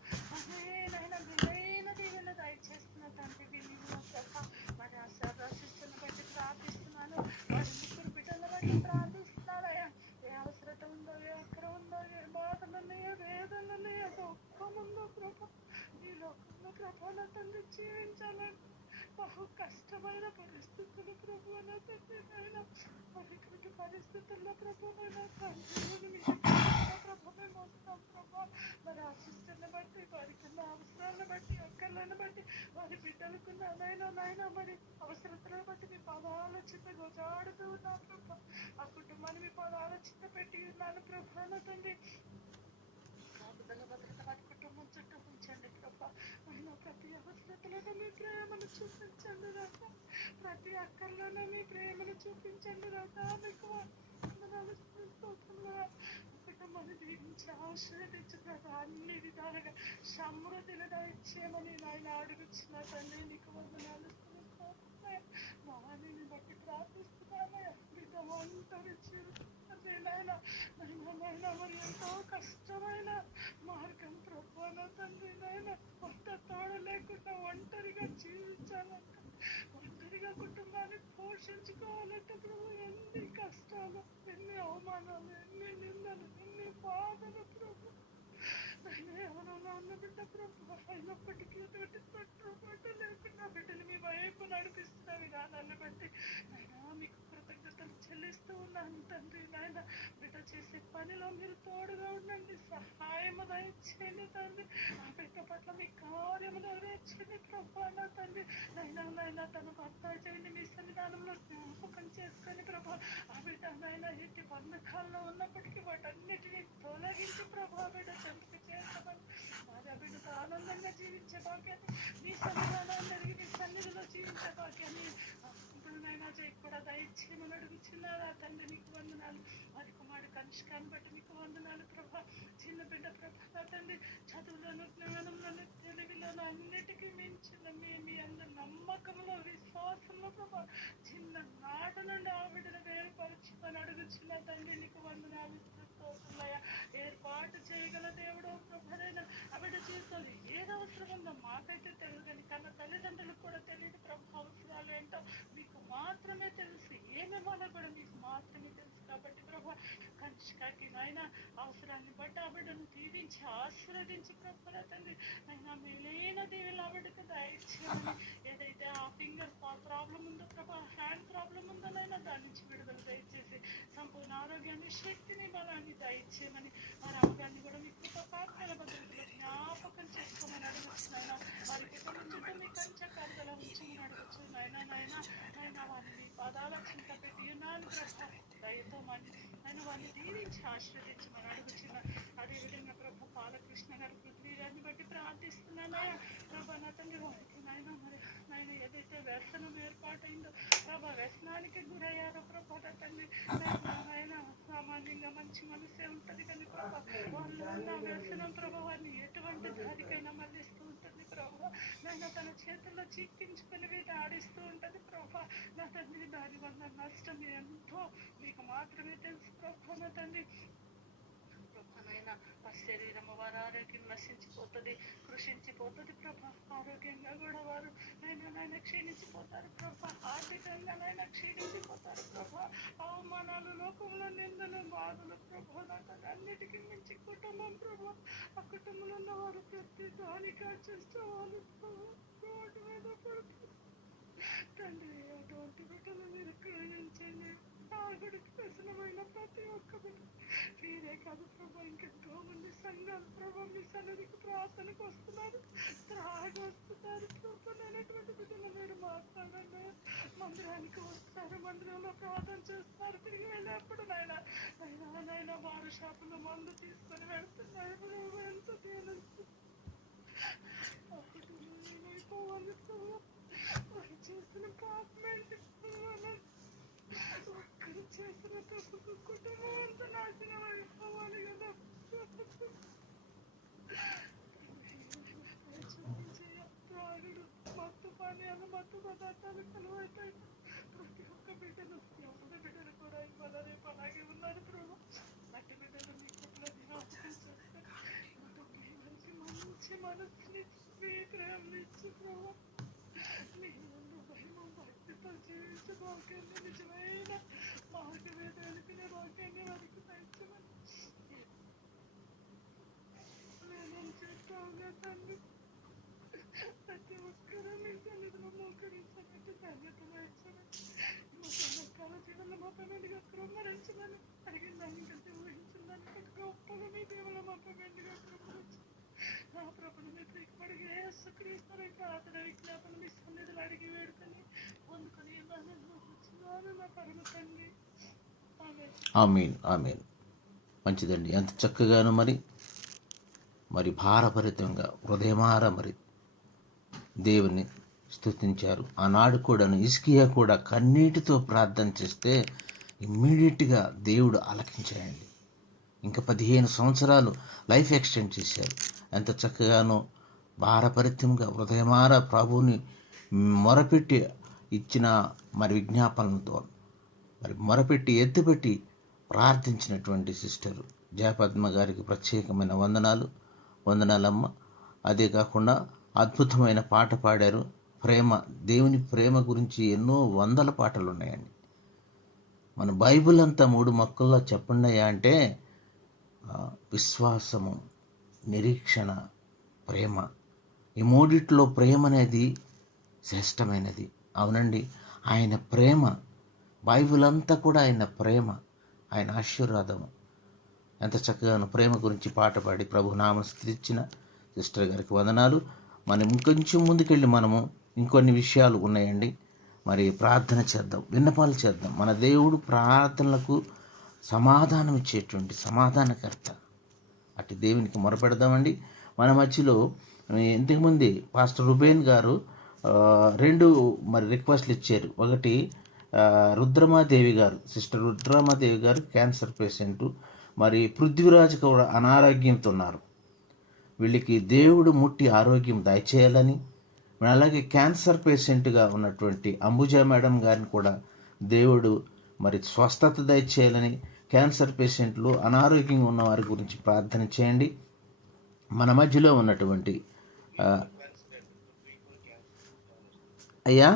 నైనా విలువైన దీవెన దయచేస్తున్న తండ్రి విలువ ప్రభా. మరి ఆ శారద సిస్టర్ని బట్టి ప్రార్థిస్తున్నాను, వారి ముగ్గురు బిడ్డల బట్టి ప్రార్థిస్తున్నానయ్యా. ఏ అవసరత ఉందో, ఏ అక్కడ ఉందో, ఏ బాధలున్నాయో, వేదనలున్నాయో, దుఃఖం ఉందో ప్రభా, ఈ లోకంలో ప్రభా నా తండ్రి జీవించాలని బహు కష్టమైన పరిస్థితులు ప్రభు నా తండ్రి నాయన, ఇటువంటి పరిస్థితుల్లో ప్రభు నా తండ్రి ప్రభు మేము వస్తాం ప్రభా. మరి ఆ సిస్టర్ని బట్టి, వారికున్న అవసరాలను బట్టి, అక్కర్లను బట్టి, వారి బిడ్డలకున్న నాయన మరి అవసరతలను బట్టి మీ పదాల చిత్త గోజాడుతూ ఉన్నాం ప్రభా. ఆ కుటుంబాన్ని మీ పదాల చిత్త పెట్టి ఉన్నాను ప్రభా నా తండ్రి. కాపుదల భద్రత వారి కుటుంబం చుట్టూ ఉంచండి ప్రభా. ఆయన ప్రతి అవసరతలోనూ మీ ప్రేమను చూపించండి రాక, ప్రతి అక్కర్లోనూ మీ ప్రేమను చూపించండి రాక. మీకు వందనాలు స్తోత్రములు. కుటుంబాన్ని దీవించి ఆశీర్వదించు ప్రభా. అన్ని విధాలుగా సమృద్ధిని దయచేయమని నాయన అడుగుచున్న తండ్రి, నీకు వందనాలు స్తోత్రములు. మా వాణిని బట్టి ప్రార్థిస్తున్నామయ్యా. బిడ్డ ఒంటరి తండ్రి నాయన నాయన మరి ఎంతో కష్టమైన మార్గం ప్రభా నా తండ్రి నాయన, కొత్త తోడు లేకుండా ఒంటరిగా జీవించాలంట, ఒంటరిగా కుటుంబాన్ని పోషించుకోవాలంటే ప్రభు ఎన్ని కష్టాలు, ఎన్ని అవమానాలు, ఎన్ని నిందలు, ఎన్ని బాధలు ప్రభు. ఎవరైనా ఉన్న బిడ్డ ప్రభు అయినప్పటికీ ఎటువంటి తొట్టు లేకుండా బిడ్డలు మీ వైపు నడిపిస్తున్న విధానాన్ని బట్టి నాయన మీకు కృతజ్ఞతలు చెల్లిస్తూ ఉన్నాను తండ్రి నాయన. బిడ్డ చేసే పనిలో మీరు తోడుగా ఉండండి, సహాయము దయచేయండి తండ్రి. ఆ బిడ్డ పట్ల మీ కార్యము నెరవేర్చండి ప్రభా నా తండ్రి నాయన. తన భర్త చేయండి మీ సన్నిధానంలో జ్ఞాపకం చేసుకొని ప్రభా. ఆ బిడ్డ నాయన ఎట్టి బంధకాల్లో ఉన్నప్పటికీ వాటన్నిటినీ తొలగించి ప్రభా బిడ్డ చెంతకు చేస్తామని, ఆ బిడ్డతో ఆనందంగా జీవించే భాగ్యాన్ని, మీ సన్నిధానాన్ని ఎరిగి మీ సన్నిధిలో జీవించే భాగ్యాన్ని నైనా కూడా దయచేయమని అడుగుచున్నారా తండ్రి, నీకు వందనాలు. వారి కుమారుడు కనిష్కాన్ని బట్టి నీకు వందనాలు ప్రభా. చిన్న బిడ్డ ప్రభా తండ్రి, చదువులోను, జ్ఞానంలోను, తెలివిలోను అన్నిటికీ మించిన మీ అందరి నమ్మకంలో, విశ్వాసంలో ప్రభా చిన్న నాట నుండి ఆ బిడ్డను వేరుపరచుకొని అడుగుచున్నా తండ్రి, నీకు వందనాలు స్తోత్రములయ్యా. ఏర్పాటు చేయగల దేవుడు ప్రభైనా ఆ బిడ్డ జీవితంలో ఏది అవసరం ఉందో మాకైతే తెలియదని, కన్నా తల్లిదండ్రులకు కూడా తెలియదు ప్రభు అవసరాలు ఏంటో మీకు మాత్రమే తెలుసు, ఏమేమో కూడా మీకు మాత్రమే తెలుసు. కాబట్టి ప్రభా కనిష్కాకి నాయన అవసరాన్ని బట్టి ఆ బిడ్డను దీవించి ఆశీర్వదించి ప్రభా తండ్రి అయినా మేలైన దీవెన ఆ బిడ్డకు దయచేయమని. ఏదైతే ఆ ఫింగర్ ప్రాబ్లం ఉందో ప్రభా, హ్యాండ్ ప్రాబ్లం ఉందోనైనా దాని నుంచి విడుదల దయచేసి సంపూర్ణ ఆరోగ్యాన్ని, శక్తిని, బలాన్ని దయచేయమని, వారి అవగాన్ని కూడా మీ కృప కాపుదల భద్రతలో జ్ఞాపకం చేసుకోమని అడుగుతున్నాయినా. వారి కుటుంబం చుట్టూ మీ కంచె కరుదల ఉంచమని అడుగుతున్నాయినా. నాయన వారిని పాదాల చింత పెట్టి ఉన్నాను ప్రభా, దయతో నేను వారిని దీవించి ఆశీర్వదించమని అడుగుతున్నా. అదేవిధంగా ప్రభు బాలకృష్ణ గారు పృథ్వీరాన్ని బట్టి ప్రార్థిస్తున్నానయ్యా ప్రభా నా తండ్రి. వారికి నాయన ఏదైతే వ్యసనం ఏర్పాటైందో ప్రభా, వ్యసనానికి గురయ్యారో ప్రభా నా తండ్రి నాయన, సామాన్యంగా మంచి మనసే ఉంటుంది కానీ ప్రభా వాళ్ళు ఉన్న వ్యసనం ప్రభా వారిని ఎటువంటి దారికైనా మళ్ళిస్తూ ఉంటుంది ప్రభా. నాయన తన చేతుల్లో చిక్కించుకుని వీటి ఆడిస్తూ ఉంటుంది ప్రభా నా తండ్రి. దానివల్ల నష్టం ఎంతో మీకు మాత్రమే తెలుసు ప్రభా నా తండ్రి. ప్రభానైనా ఆ శరీరము వారి ఆరోగ్యం నశించిపోతుంది, కృషించిపోతుంది ప్రభా. ఆరోగ్యంగా కూడా వారు నైనా క్షీణించిపోతారు ప్రభా, ఆర్థికంగా నైనా క్షీణించిపోతారు ప్రభా. అవమానాలు, లోకంలో నిందలు, బాధలు ప్రభా నా తండ్రి, అన్నిటికీ మించి కుటుంబం ప్రభా. ఆ కుటుంబంలో ఉన్న వారు ప్రతి దానికి చేస్తే వాళ్ళు రోడ్డు మీద పడుతుంది తండ్రి అటువంటి బిడ్డలు మీరు కరుణించండి. తాగుడికి వ్యసనమైన ప్రతి ఒక్క బిడ్డ మీరే కాదు ప్రభా, ఇంకెంతో మంది సంఘాలు ప్రభా మీ సన్నిధికి ప్రార్థనకు వస్తున్నారు, త్రాగి వస్తున్నారు ప్రభా. అనేటువంటి బిడ్డలు మీరు మాట్లాడండి. మందిరానికి వస్తారు, మందిరంలో ప్రార్థన చేస్తారు, తిరిగి వెళ్ళేప్పుడు నైనా వారు షాపులో మందు తీసుకొని వెళ్తున్నారు ప్రభా. ఎంత తేలిస్తుంది అప్పుడు నేనైపోవాలి ప్రభా. వారు చేసిన పాపమేంటి ప్రభా? ఒక్కరు చేసిన తప్పుకు కుటుంబం అంతా నాశనం అయిపోవాలి కదా. త్రాగుడు, మత్తు పానీయాలు, మత్తు పదార్థాలు కలువైతాయి. ప్రతి ఒక్క బిడ్డలు, ఎవరి బిడ్డలు కూడా ఇవాళ రేపు అలాగే ఉన్నారు ప్రభు. అట్టి బిడ్డలు మీ పట్ల జ్ఞాపకం చేస్తారు. మంచి మనసునిచ్చి మీ ప్రేమనిచ్చి ప్రభు మీ ముందు భయము భక్తితో జీవించే వాక్యాన్ని, నిజమైన మార్గమే తెలిపిన వాక్యాన్ని వారికి నచ్చమని నేను చెప్తాను తండ్రి. ప్రతి ఒక్కరూ మీ సన్నిధిలో మోకరించబట్టి ధన్యతలు ఇచ్చమని, మా సంవత్సరాల జీవనంలో మా పన్నెండుగా కృమ్మరించమని, అడిగిన దాన్ని కంటే ఊహించిన దాన్ని కంటే గొప్పగా మీ దేవుల మా పన్నెండుగా కృమ్మరించు. నా ప్రభుని మీ ప్రియపడిగా యేసుక్రీస్తు ఆదరణ విజ్ఞాపన మీ సన్నిధిలో అడిగి వేడుకొని పొందుకొని వచ్చినాను నా పరమ తండ్రి. ఆమేన్. ఆమేన్, ఆమేన్. మంచిదండి. ఎంత చక్కగాను మరి భారభరితంగా హృదయమార దేవుని స్తుతించారు. ఆనాడు కూడాను హిజ్కియా కూడా కన్నీటితో ప్రార్థన చేస్తే ఇమ్మీడియట్గా దేవుడు ఆలకించాయండి. ఇంకా 15 సంవత్సరాలు లైఫ్ ఎక్స్టెండ్ చేశారు. ఎంత చక్కగానో భారభరితంగా హృదయమార ప్రభువుని మొరపెట్టి ఇచ్చిన విజ్ఞాపనలతో మొరపెట్టి ఎత్తిపెట్టి ప్రార్థించినటువంటి సిస్టర్ జయపద్మ గారికి ప్రత్యేకమైన వందనాలమ్మ. అదే కాకుండా అద్భుతమైన పాట పాడారు. దేవుని ప్రేమ గురించి ఎన్నో వందల పాటలు ఉన్నాయండి. మన బైబిల్ అంతా 3 మొక్కల్లో చెప్పండియా అంటే విశ్వాసము, నిరీక్షణ, ప్రేమ. ఈ మూడిట్లో ప్రేమ అనేది శ్రేష్టమైనది. అవునండి, ఆయన ప్రేమ, బైబిల్ అంతా కూడా ఆయన ప్రేమ, ఆయన ఆశీర్వాదము. ఎంత చక్కగానో ప్రేమ గురించి పాట పాడి ప్రభు నామం స్తుతించిన సిస్టర్ గారికి వందనాలు. మనం ఇంకొంచెం ముందుకెళ్ళి మనము ఇంకొన్ని విషయాలు ఉన్నాయండి. ప్రార్థన చేద్దాం, విన్నపాలు చేద్దాం. మన దేవుడు ప్రార్థనలకు సమాధానం ఇచ్చేటువంటి సమాధానకర్త. అటు దేవునికి మొరపెడదామండి. మన మధ్యలో ఇంతకుముందే పాస్టర్ రుబేన్ గారు 2 రిక్వెస్ట్లు ఇచ్చారు. ఒకటి రుద్రమాదేవి గారు, సిస్టర్ రుద్రమాదేవి గారు క్యాన్సర్ పేషెంటు. పృథ్వీరాజు కూడా అనారోగ్యంతో ఉన్నారు. వీళ్ళకి దేవుడు ముట్టి ఆరోగ్యం దయచేయాలని, అలాగే క్యాన్సర్ పేషెంట్గా ఉన్నటువంటి అంబుజా మేడం గారిని కూడా దేవుడు స్వస్థత దయచేయాలని, క్యాన్సర్ పేషెంట్లు, అనారోగ్యంగా ఉన్న వారి గురించి ప్రార్థన చేయండి. మన మధ్యలో ఉన్నటువంటి అయ్యా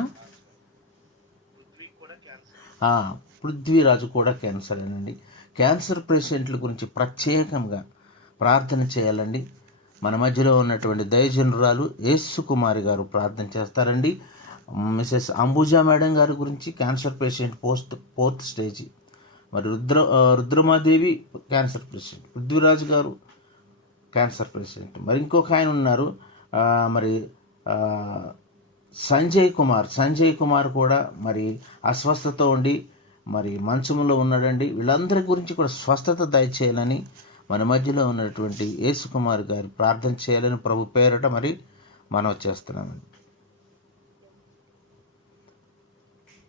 పృథ్వీరాజు కూడా క్యాన్సర్ అనండి. క్యాన్సర్ పేషెంట్ల గురించి ప్రత్యేకంగా ప్రార్థన చేయాలండి. మన మధ్యలో ఉన్నటువంటి దైవజనురాలు యేసు కుమారి గారు ప్రార్థన చేస్తారండి. మిసెస్ అంబుజా మేడం గారి గురించి cancer patient 4th stage. Rudramadevi cancer patient, Prithviraj గారు క్యాన్సర్ పేషెంట్. ఇంకొక ఆయన ఉన్నారు సంజయ్ కుమార్ కూడా అస్వస్థత ఉండి మంచంలో ఉన్నాడండి. వీళ్ళందరి గురించి కూడా స్వస్థత దయచేయాలని మన మధ్యలో ఉన్నటువంటి యేసు కుమార్ గారు ప్రార్థన చేయాలని ప్రభు పేరట మనం చేస్తున్నామండి.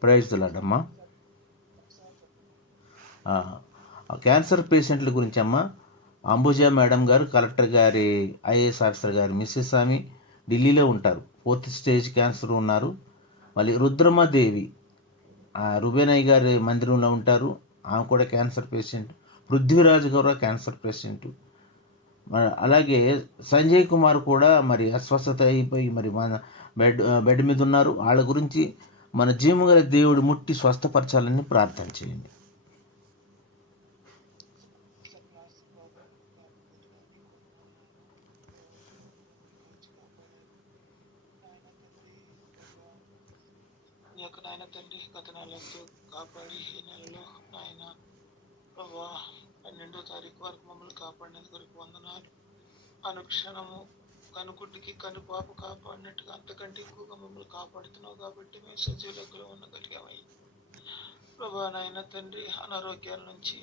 ప్రైజ్ ది లార్డ్ అమ్మా. క్యాన్సర్ పేషెంట్ల గురించి అమ్మ అంబుజా మేడం గారు, కలెక్టర్ గారి ఐఏఎస్ ఆఫీసర్ గారు మిస్సెస్ స్వామి ఢిల్లీలో ఉంటారు, 4th స్టేజ్ క్యాన్సర్ ఉన్నారు. రుద్రమాదేవి రుబేనయ్య గారి మందిరంలో ఉంటారు, ఆమె కూడా క్యాన్సర్ పేషెంట్. పృథ్వీరాజు గారు క్యాన్సర్ పేషెంట్. అలాగే సంజయ్ కుమార్ కూడా అస్వస్థత అయిపోయి మన బెడ్ మీద ఉన్నారు. వాళ్ళ గురించి మన జీవగల దేవుడు ముట్టి స్వస్థపరచాలని ప్రార్థన చేయండి. నాయన తండ్రి గత నెలంతా కాపాడి ఈ నెలలో నాయన ప్రభా 12వ తారీఖు వరకు మమ్మల్ని కాపాడినందుకు కొరకు వందనాలు. అనుక్షణము కనుగుడ్డికి కనుపాపు కాపాడినట్టుగా అంతకంటే ఎక్కువగా మమ్మల్ని కాపాడుతున్నావు కాబట్టి మేము సజీవులకులో ఉండగలిగామయ్యి. ప్రభా నాయన తండ్రి అనారోగ్యాల నుంచి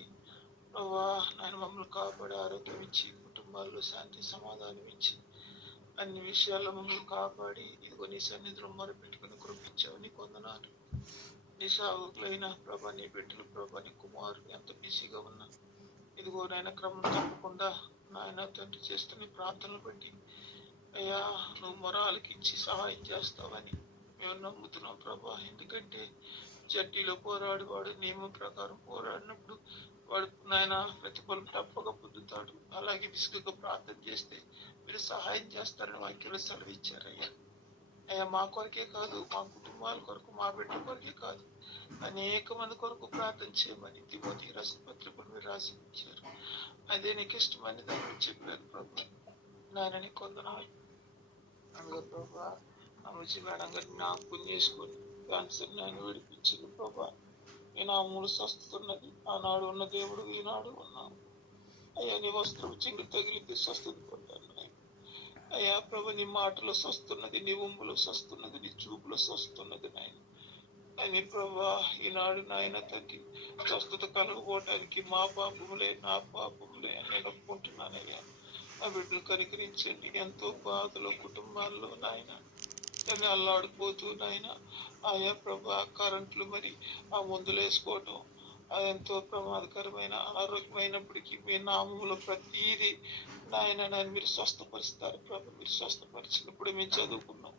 ప్రభా నాయన మమ్మల్ని కాపాడి ఆరోగ్యం ఇచ్చి కుటుంబాల్లో శాంతి సమాధానం ఇచ్చి అన్ని విషయాల్లో మమ్మల్ని కాపాడి ఇదిగో నీ సన్నిధిలో మొరపెట్టుకుని కృపించావు. నీకు వందనాలు. నీ సాగులైన ప్రభా నీ బిడ్డలు ప్రభా నీ కుమారుడు ఎంత బిజీగా ఉన్నా ఇదిగో నాయన క్రమం తప్పకుండా నాయన తండ్రి చేస్తున్న ప్రార్థనలు బట్టి అయ్యా నువ్వు మొరాలకి ఇచ్చి సహాయం చేస్తావని మేము నమ్ముతున్నాం ప్రభా. ఎందుకంటే జడ్డీలో పోరాడేవాడు నియమం ప్రకారం పోరాడినప్పుడు వాడు నాయన ప్రతిఫలం తప్పక పొందుతాడు. అలాగే విసుగుగా ప్రార్థన చేస్తే మీరు సహాయం చేస్తారని వాక్యంలో సెలవిచ్చారయ్యా. అయ్యా మా కొరకే కాదు, మా కుటుంబాల కొరకు, మా బిడ్డ కొరకే కాదు, అనేక మంది కొరకు ప్రార్థన చేయమని తిమోతి రాసిన పత్రికలు మీరు రాసి ఇచ్చారు. అదే నీకు ఇష్టమని దాన్ని చెప్పారు ప్రభా. నాయన నీకు వందనాలు. అందులో ప్రభా అమ్మచి మేడం గారిని జ్ఞాపకం చేసుకొని క్యాన్సర్ నేను విడిపించింది ప్రభా. ఈ నామూలు స్వస్థతున్నది. ఆనాడు ఉన్న దేవుడు ఈనాడు ఉన్నాను అయ్యా. నీ వస్త్రం చింగు తగిలితే స్వస్థత పొందాను అయ్యా. ప్రభు నీ మాటలో స్వస్తున్నది, నీ ఉమ్ములో స్వస్తున్నది, నీ చూపులో స్వస్తున్నది నాయన. అని ప్రభా ఈనాడు నాయన తండ్రి స్వస్థత కలుగుకోవటానికి మా పాపములే నా పాపములే అని నేను ఒప్పుకుంటున్నానయ్యా. ఆ బిడ్డలు కనికరించండి. ఎంతో బాధలో కుటుంబాల్లో నాయన అని అల్లాడిపోతూ నాయన ఆయా ప్రభా కరెంట్లు మరి ఆ మందులు వేసుకోవటం ఎంతో ప్రమాదకరమైన అనారోగ్యమైనప్పటికీ మీ నామంలో ప్రతీది నాయన నన్ను మీరు స్వస్థపరుస్తారు ప్రభు. మీరు స్వస్థపరిచినప్పుడు మేము చదువుకున్నాం.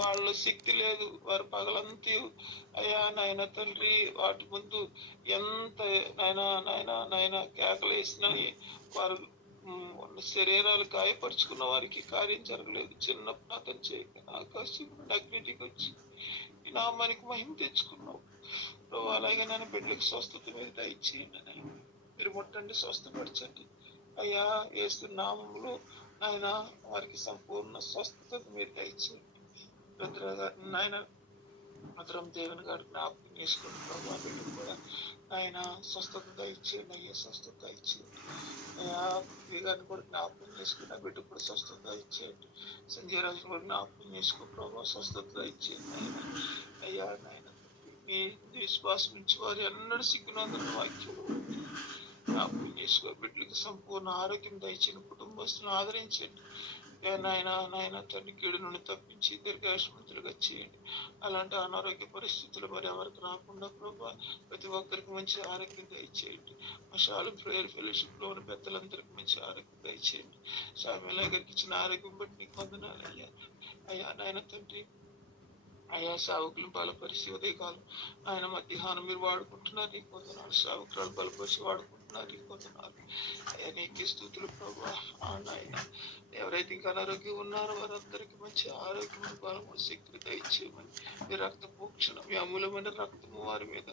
వాళ్ళ శక్తి లేదు, వారు పగలంతా అయ్యా నాయన తండ్రి వాటి ముందు ఎంత నాయన కేకలు వేసినా వారు శరీరాలు గాయపరుచుకున్న వారికి కార్యం జరగలేదు. చిన్న ప్రార్థన చేయక ఆకాశం అగ్నిటికి వచ్చి ఈ నామానికి మహిమ తెచ్చుకున్నావు ప్రభు. అలాగే నన్ను బిడ్డలకు స్వస్థత మీద దయచేయండి నాయన. మీరు ముట్టండి, స్వస్థపరచండి అయ్యా. యేసు నామములో నాయన వారికి సంపూర్ణ స్వస్థత మీరు దయచేయండి. రుద్ర గారిని నాయన మధురం దేవుని గారు జ్ఞాపకం చేసుకోండి ప్రభు. బిడ్డలు కూడా ఆయన స్వస్థత దయచేయండి అయ్యా, స్వస్థత ఇచ్చేయండి అయ్యా. మీ గారిని కూడా జ్ఞాపకం చేసుకుని ఆ బిడ్డ కూడా స్వస్థత ఇచ్చేయండి. సంజయ్ రాజు కూడా జ్ఞాపకం చేసుకో ప్రభావ, స్వస్థత ఇచ్చేయండి ఆయన అయ్యా. నాయన మీ విశ్వాసం నుంచి వారు ఎన్నడూ సిగ్గునందున వాక్యం జ్ఞాపకం చేసుకో. బిడ్డలకి సంపూర్ణ ఆరోగ్యం దయచేయండి. కుటుంబస్తులను ఆదరించండి నాయన తండ్రి కీడు నుండి తప్పించి దీర్ఘాయుష్మంతులుగా చేయండి. అలాంటి అనారోగ్య పరిస్థితులు మరి ఎవరికి రాకుండా ప్రభా ప్రతి ఒక్కరికి మంచి ఆరోగ్యం దయచేయండి. మా షాలు ప్రేయర్ ఫెలోషిప్ లో ఉన్న పెద్దలందరికీ మంచి ఆరోగ్యం దయచేయండి. సామ్యాల గారికి ఇచ్చిన ఆరోగ్యం బట్టి నీకు వందనాలు అయ్యా. అయ్యా నాయన తండ్రి అయ్యా సావుకులను బలపరిచి ఉదయకాలం ఆయన మధ్యాహ్నం మీరు వాడుకుంటున్నారు నీకు వందనాలు. సావుకురాలు బలపరిచి వాడుకుంటున్నారు నీకు వందనాలు అయ్యా. నీకే స్తుతులు ప్రభా. నాయన ఎవరైతే ఇంకా అనారోగ్యం ఉన్నారో వారందరికీ మంచి ఆరోగ్యమైన బలము శక్తి దయచేయమని మీ రక్త పోక్షణ మీ అమూలమైన రక్తము వారి మీద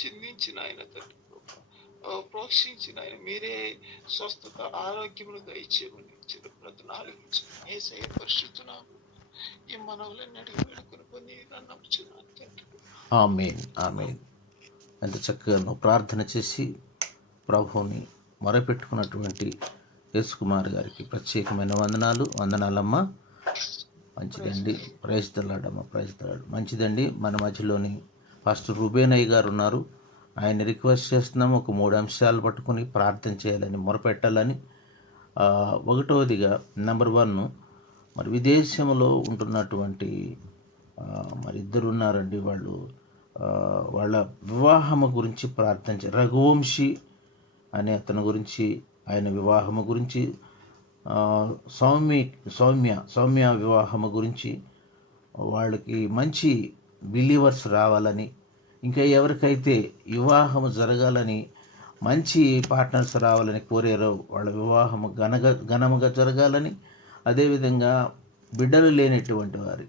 చిందించిన ఆయన తండ్రి ప్రభా ప్రోక్షించిన ఆయన మీరే స్వస్థత ఆరోగ్యమును దయచేయమని చిన్న ప్రార్థనలు యేసయ్య పరిశుద్ధ నామములో ఈ మనవులన్నీ అడిగి వేడుకొని పొంది నమ్ముచున్నాను తండ్రి. ఆమేన్ ఆమేన్. ఎంత చక్కగా నువ్వు ప్రార్థన చేసి ప్రభువుని మొరపెట్టుకున్నటువంటి యేసు కుమార్ గారికి ప్రత్యేకమైన వందనాలమ్మా. మంచిదండి. Praise తలాడమ్మా, praise తలాడు. మంచిదండి. మన మధ్యలోని పాస్టర్ రూబేనయ్య గారు ఉన్నారు. ఆయన రిక్వెస్ట్ చేస్తున్నాము ఒక 3 అంశాలు పట్టుకుని ప్రార్థన చేయాలని, మొరపెట్టాలని. ఒకటవదిగా నెంబర్ 1 మరి విదేశంలో ఉంటున్నటువంటి మరి 2 ఉన్నారండి. వాళ్ళ వివాహము గురించి ప్రార్థన రఘువంశీ అనే అతని గురించి, ఆయన వివాహము గురించి, సౌమ్య వివాహము గురించి, వాళ్ళకి మంచి బిలీవర్స్ రావాలని, ఇంకా ఎవరికైతే వివాహము జరగాలని మంచి పార్ట్నర్స్ రావాలని కోరారో వాళ్ళ వివాహము ఘనముగా జరగాలని, అదేవిధంగా బిడ్డలు లేనటువంటి వారి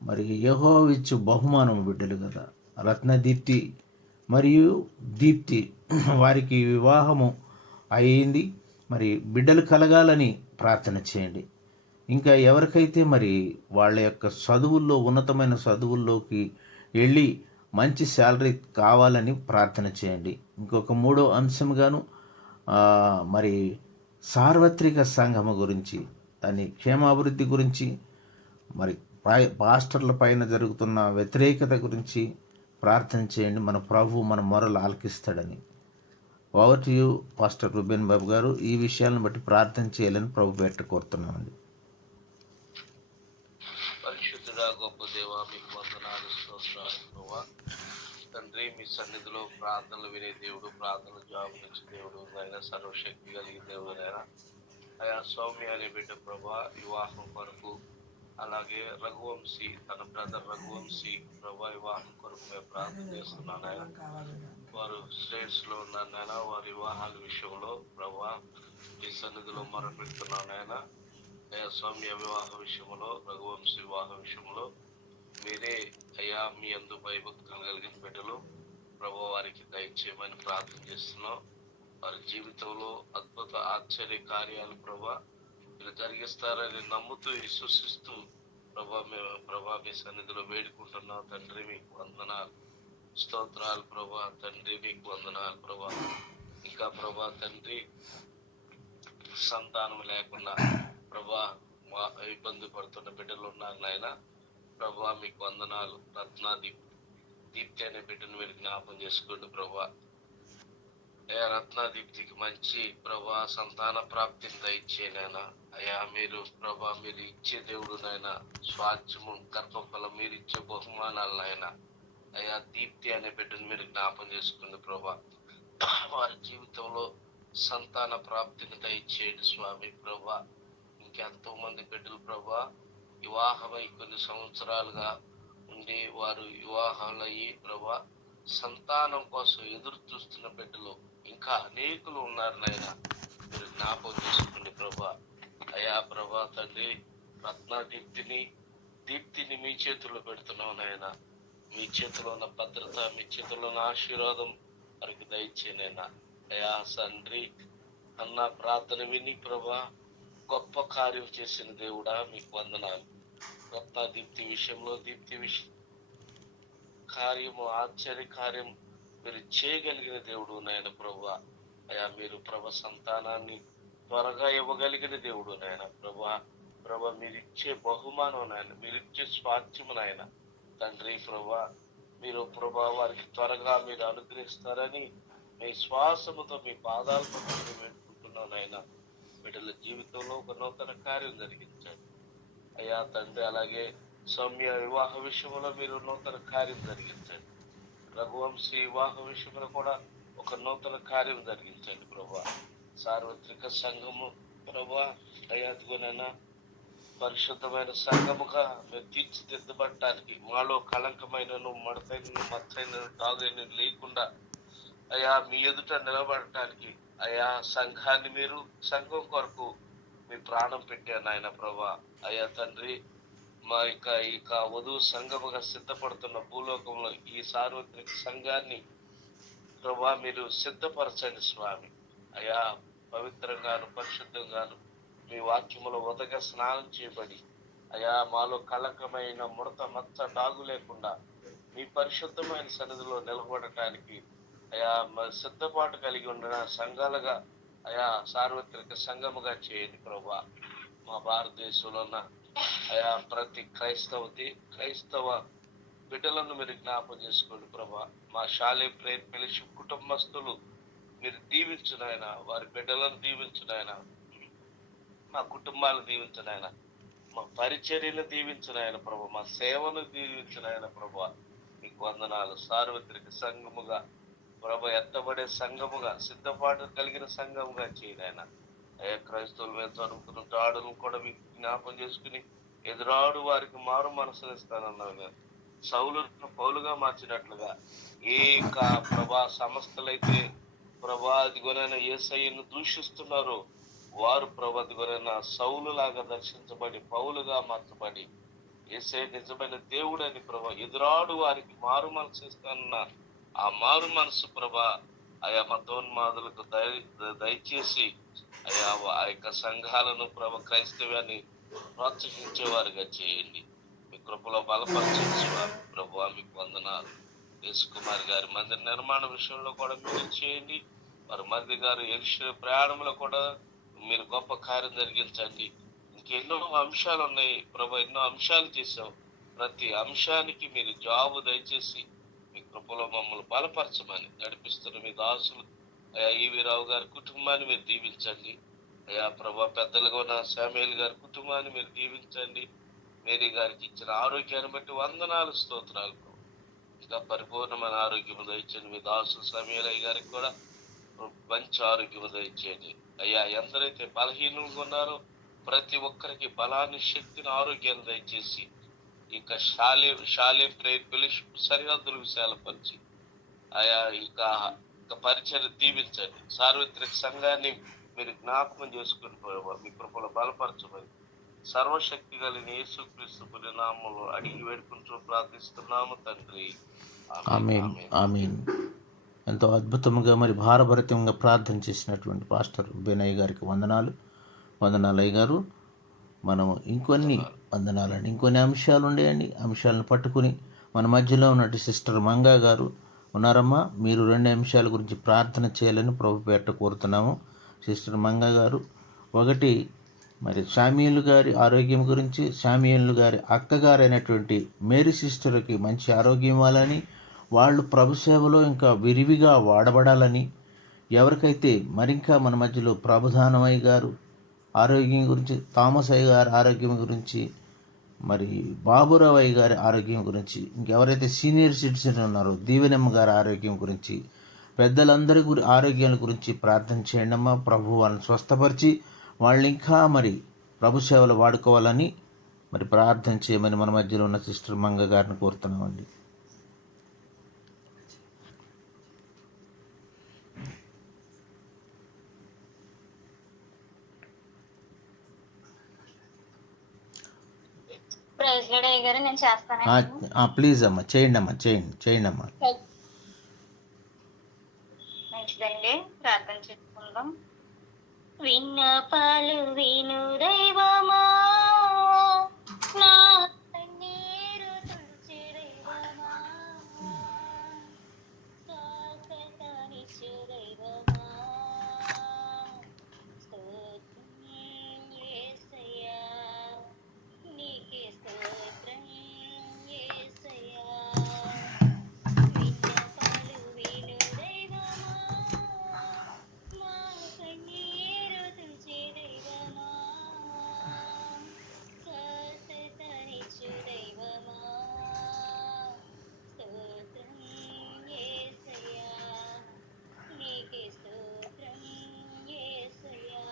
మరి యెహోవా ఇచ్చు బహుమానం బిడ్డలు కదా రత్నదీప్తి మరియు దీప్తి వారికి వివాహము అయింది. మరి బిడ్డలు కలగాలని ప్రార్థన చేయండి. ఇంకా ఎవరికైతే మరి వాళ్ళ యొక్క చదువుల్లో ఉన్నతమైన చదువుల్లోకి వెళ్ళి మంచి శాలరీ కావాలని ప్రార్థన చేయండి. ఇంకొక మూడో అంశంగాను మరి సార్వత్రిక సంఘము గురించి, దాని క్షేమాభివృద్ధి గురించి, మరి పాస్టర్ల పైన జరుగుతున్న వ్యతిరేకత గురించి ప్రార్థన చేయండి. మన ప్రభు మన మొరలు ఆలకిస్తాడని. Over to you pastor Ruben Babu garu. ఈ విషయాలను బట్టి ప్రార్థన చేయాలని ప్రభు పేరిట కోరుతున్నామండి. పరిశుద్ధుడా గొప్ప దేవా, మీకు వందనాలు, స్తోత్రాలు ప్రభువా. తండ్రి, మీ సన్నిధిలో ప్రార్థనలు వినే దేవుడు, ప్రార్థనలు జవాబునిచ్చే దేవుడు, ఆయన సర్వశక్తి కలిగిన దేవుడు. అయా సౌమ్య అనే బిడ్డ ప్రభా వివాహం కొరకు, అలాగే రఘువంశీ తన బ్రదర్ రఘువంశీ ప్రభా వివాహం కొరకు మేము ప్రార్థన చేస్తున్నాను. ఆయన వారు స్టేట్స్ లో ఉన్నారు నాయన. వారి వివాహాల విషయంలో ప్రభా మీ సన్నిధిలో మొరపెడుతున్నాను ఆయన. అయ్యా సౌమ్య వివాహ విషయంలో, రఘువంశీ వివాహ విషయంలో మీరే అయ్యా మీ అందు భయభక్తులు కలిగిన బిడ్డలు ప్రభా వారికి దయచేయమని ప్రార్థన చేస్తున్నాం. వారి జీవితంలో అద్భుత ఆశ్చర్య కార్యాలు ప్రభా మీరు జరిగిస్తారని నమ్ముతూ విశ్వసిస్తూ ప్రభా మీ సన్నిధిలో వేడుకుంటున్నాం. తండ్రి మీకు వందనాలు, స్తోత్రాలు ప్రభా. తండ్రి మీకు వందనాలు ప్రభా. ఇంకా ప్రభా తండ్రి సంతానం లేకుండా ప్రభా ఇబ్బంది పడుతున్న బిడ్డలు ఉన్నారు నాయన. ప్రభా మీకు వందనాలు. దీప్తి అనే బిడ్డను మీరు జ్ఞాపం చేసుకోండి ప్రభా. అయ్యా రత్నాదీప్తికి మంచి ప్రభా సంతాన ప్రాప్తిని దయచేయనైనా. అయ్యా మీరు ప్రభా మీరు ఇచ్చే దేవుడు నాయన. స్వాస్థ్యము, గర్భఫలం మీరు ఇచ్చే బహుమానాలు నాయన. అయ్యా దీప్తి అనే బిడ్డను మీరు జ్ఞాపం చేసుకోండి ప్రభా. వారి జీవితంలో సంతాన ప్రాప్తిని దయచేయండి స్వామి ప్రభా. ఇంకెంతో మంది బిడ్డలు ప్రభా వివాహమై కొన్ని సంవత్సరాలుగా ఉండి వారు వివాహాలయ్యి ప్రభా సంతానం కోసం ఎదురు చూస్తున్న బిడ్డలు ఇంకా అనేకులు ఉన్నారు నాయన. మీరు జ్ఞాపకం చేసుకోండి ప్రభా. అయా ప్రభా తండ్రి దీప్తిని మీ చేతుల్లో పెడుతున్నావు నాయన. మీ చేతిలో ఉన్న భద్రత, మీ చేతిలో ఉన్న ఆశీర్వాదం వారికి దయచేనైనా. అయా తండ్రి అన్న ప్రార్థన విని ప్రభా గొప్ప కార్యం చేసిన దేవుడా మీకు వందనాలు. దీప్తి విషయంలో కార్యము, ఆశ్చర్య కార్యం మీరు చేయగలిగిన దేవుడు నాయన ప్రభా. అయా మీరు సంతానాన్ని త్వరగా ఇవ్వగలిగిన దేవుడు నాయన ప్రభా మీరిచ్చే బహుమానం నాయన, మీరిచ్చే స్వాస్థ్యము నాయన తండ్రి మీరు వారికి త్వరగా మీరు అనుగ్రహిస్తారని మీ శ్వాసముతో మీ పాదాలతో వేడుకుంటున్నాం నాయన. బిడ్డల జీవితంలో ఒక నూతన కార్యం జరిగించండి అయ్యా తండ్రి. అలాగే సౌమ్య వివాహ విషయంలో మీరు నూతన కార్యం జరిగించండి. రఘువంశీ వివాహ విషయంలో కూడా ఒక నూతన కార్యం జరిగించండి ప్రభా. సార్వత్రిక సంఘము ప్రభా అయ్యాదిగోనైనా పరిశుద్ధమైన సంఘముగా మేము తీర్చిదిద్దబడటానికి మాలో కళంకమైనను, మడతైనను, మచ్చైనను, తాగైన లేకుండా అయ్యా మీ ఎదుట నిలబడటానికి అయ్యా సంఘాన్ని మీరు సంఘం కొరకు మీ ప్రాణం పెట్టాను ఆయన ప్రభా. అయ్యా తండ్రి మా ఇక వధువు సంఘముగా సిద్ధపడుతున్న భూలోకంలో ఈ సార్వత్రిక సంఘాన్ని ప్రభా మీరు సిద్ధపరచండి స్వామి. అయ్యా పవిత్రంగాను పరిశుద్ధంగాను మీ వాక్యములో ఉదక స్నానం చేయబడి అయ్యా మాలో కళంకమైన ముడత మచ్చ డాగు లేకుండా మీ పరిశుద్ధమైన సన్నిధిలో నిలబడటానికి అయా సిద్ధపాటు కలిగి ఉన్న సంఘాలుగా అయా సార్వత్రిక సంఘముగా చేయండి ప్రభా. మా భారతదేశంలో ఉన్న అయా ప్రతి క్రైస్తవ బిడ్డలను మీరు జ్ఞాపం చేసుకోండి ప్రభా. మా శాలే ప్రేర్ పిలిచి కుటుంబస్తులు మీరు దీవించునాయన, వారి బిడ్డలను దీవించునాయన, మా కుటుంబాలను దీవించునాయన, మా పరిచర్యను దీవించునాయన ప్రభా, మా సేవను దీవించునాయన ప్రభా. మీకు వందనాలు. సార్వత్రిక సంఘముగా ప్రభా ఎత్తబడే సంఘముగా సిద్ధపాటు కలిగిన సంఘముగా చేయనాయన. అయ్యా క్రైస్తవుల మీద జరుగుతున్న దాడులను కూడా మీకు జ్ఞాపం చేసుకుని ఎదురాడు వారికి మారు మనసునిస్తానన్నారు. సౌలును పౌలుగా మార్చినట్లుగా ప్రభా సంస్థలైతే ప్రభా అదిగోనైనా యేసయ్యను దూషిస్తున్నారో వారు ప్రభా అదిగోనైనా సౌలు లాగా దర్శించబడి పౌలుగా మార్చబడి యేసయ్య నిజమైన దేవుడని ప్రభా ఎదురాడు వారికి మారు మనసునిస్తానన్న ఆ మారు మనసు ప్రభా ఆయా మతోన్మాదులకు దయచేసి అయా ఆ యొక్క సంఘాలను ప్రభా క్రైస్తవ్యాన్ని ప్రోత్సహించేవారుగా చేయండి. మీ కృపలో బలపరచండి స్వామి. ప్రభు మీకు వందనాలు. యేసు కుమార్ గారి మందిర నిర్మాణ విషయంలో కూడా మీరు చేయండి. వారి మంది గారు ఎరుషలేము ప్రయాణంలో కూడా మీరు గొప్ప కార్యం జరిగించండి. ఇంకెన్నో అంశాలు ఉన్నాయి ప్రభు, ఎన్నో అంశాలు చేశావు. ప్రతి అంశానికి మీరు జవాబు దయచేసి మీ కృపలో మమ్మల్ని బలపరచమని నడిపిస్తున్న మీ దాసులు అయా ఈవీరావు గారి కుటుంబాన్ని మీరు దీవించండి. అయా ప్రభా పెద్దలుగా ఉన్న శామ్యూల్ గారి కుటుంబాన్ని మీరు దీవించండి. మేరీ గారికి ఇచ్చిన ఆరోగ్యాన్ని బట్టి వందనాలు, స్తోత్రాలు. ఇంకా పరిపూర్ణమైన ఆరోగ్యం దయచేయండి. మీ దాసులు శామ్యూలయ్య గారికి కూడా మంచి ఆరోగ్యం దయచేయండి. అయ్యా ఎందరైతే బలహీనంగా ఉన్నారో ప్రతి ఒక్కరికి బలాన్ని, శక్తిని, ఆరోగ్యాన్ని దయచేసి ఇక శాలే ప్రేర్ ఫెలోషిప్ సరిహద్దులు విశాలపరిచి ఆయా ఇక పరిచయం దీవించండి. సార్వత్రిక సంఘాన్ని మీరు జ్ఞాపకం చేసుకుని మీ కృపలో బలపరచమని సర్వశక్తి కలిగిన యేసుక్రీస్తు నామములో అడిగి వేడుకుంటూ ప్రార్థిస్తున్నాము తండ్రి. ఆమేన్, ఆమేన్. ఎంతో అద్భుతంగా మరి భారభరితంగా ప్రార్థన చేసినటువంటి పాస్టర్ బెనయ్య గారికి వందనాలు అయ్య గారు. మనము ఇంకొన్ని వందనాలండి, ఇంకొన్ని అంశాలు ఉండేయండి. అంశాలను పట్టుకుని మన మధ్యలో ఉన్నట్టు సిస్టర్ మంగా గారు ఉన్నారమ్మా. మీరు 2 అంశాల గురించి ప్రార్థన చేయాలని ప్రభు పేట కోరుతున్నాము. సిస్టర్ మంగా గారు, ఒకటి మరి శామ్యూల్ గారి ఆరోగ్యం గురించి, శామ్యూల్ గారి అక్కగారైనటువంటి మేరీ సిస్టర్కి మంచి ఆరోగ్యం ఇవ్వాలని, వాళ్ళు ప్రభు సేవలో ఇంకా విరివిగా వాడబడాలని, ఎవరికైతే మరింకా మన మధ్యలో ప్రభుధానమయ్య గారు ఆరోగ్యం గురించి, థామస్ అయ్య గారి ఆరోగ్యం గురించి, మరి బాబురావయ్య గారి ఆరోగ్యం గురించి, ఇంకెవరైతే సీనియర్ సిటిజన్ ఉన్నారో దీవెనమ్మ గారి ఆరోగ్యం గురించి, పెద్దలందరి ఆరోగ్యాల గురించి ప్రార్థన చేయండి అమ్మా. ప్రభు వాళ్ళని స్వస్థపరిచి వాళ్ళని ఇంకా మరి ప్రభు సేవలు వాడుకోవాలని మరి ప్రార్థన చేయమని మన మధ్యలో ఉన్న సిస్టర్ మంగ గారిని కోరుతున్నామండి. ప్రైజ్ లార్డ్ అయ్య గారు, నేను చేస్తానండి. ప్లీజ్ అమ్మా, చేయండి అమ్మా. మంచిదండి, ప్రార్థన చేసుకుందాం. విన్నపాలు విను దైవమా, నా కన్నీరు తుడిచే దైవమా, స్వస్థతనిచ్చు దైవమా, స్తోత్రం యేసయ్యా, నీకే స్తోత్రం యేసయ్యా. విన్నపాలు విను దైవమా, మా కన్నీరు తుడిచే దైవమా, స్వస్థతనిచ్చు దైవమా, స్తోత్రం యేసయ్యా, నీకే స్తోత్రం యేసయ్యా.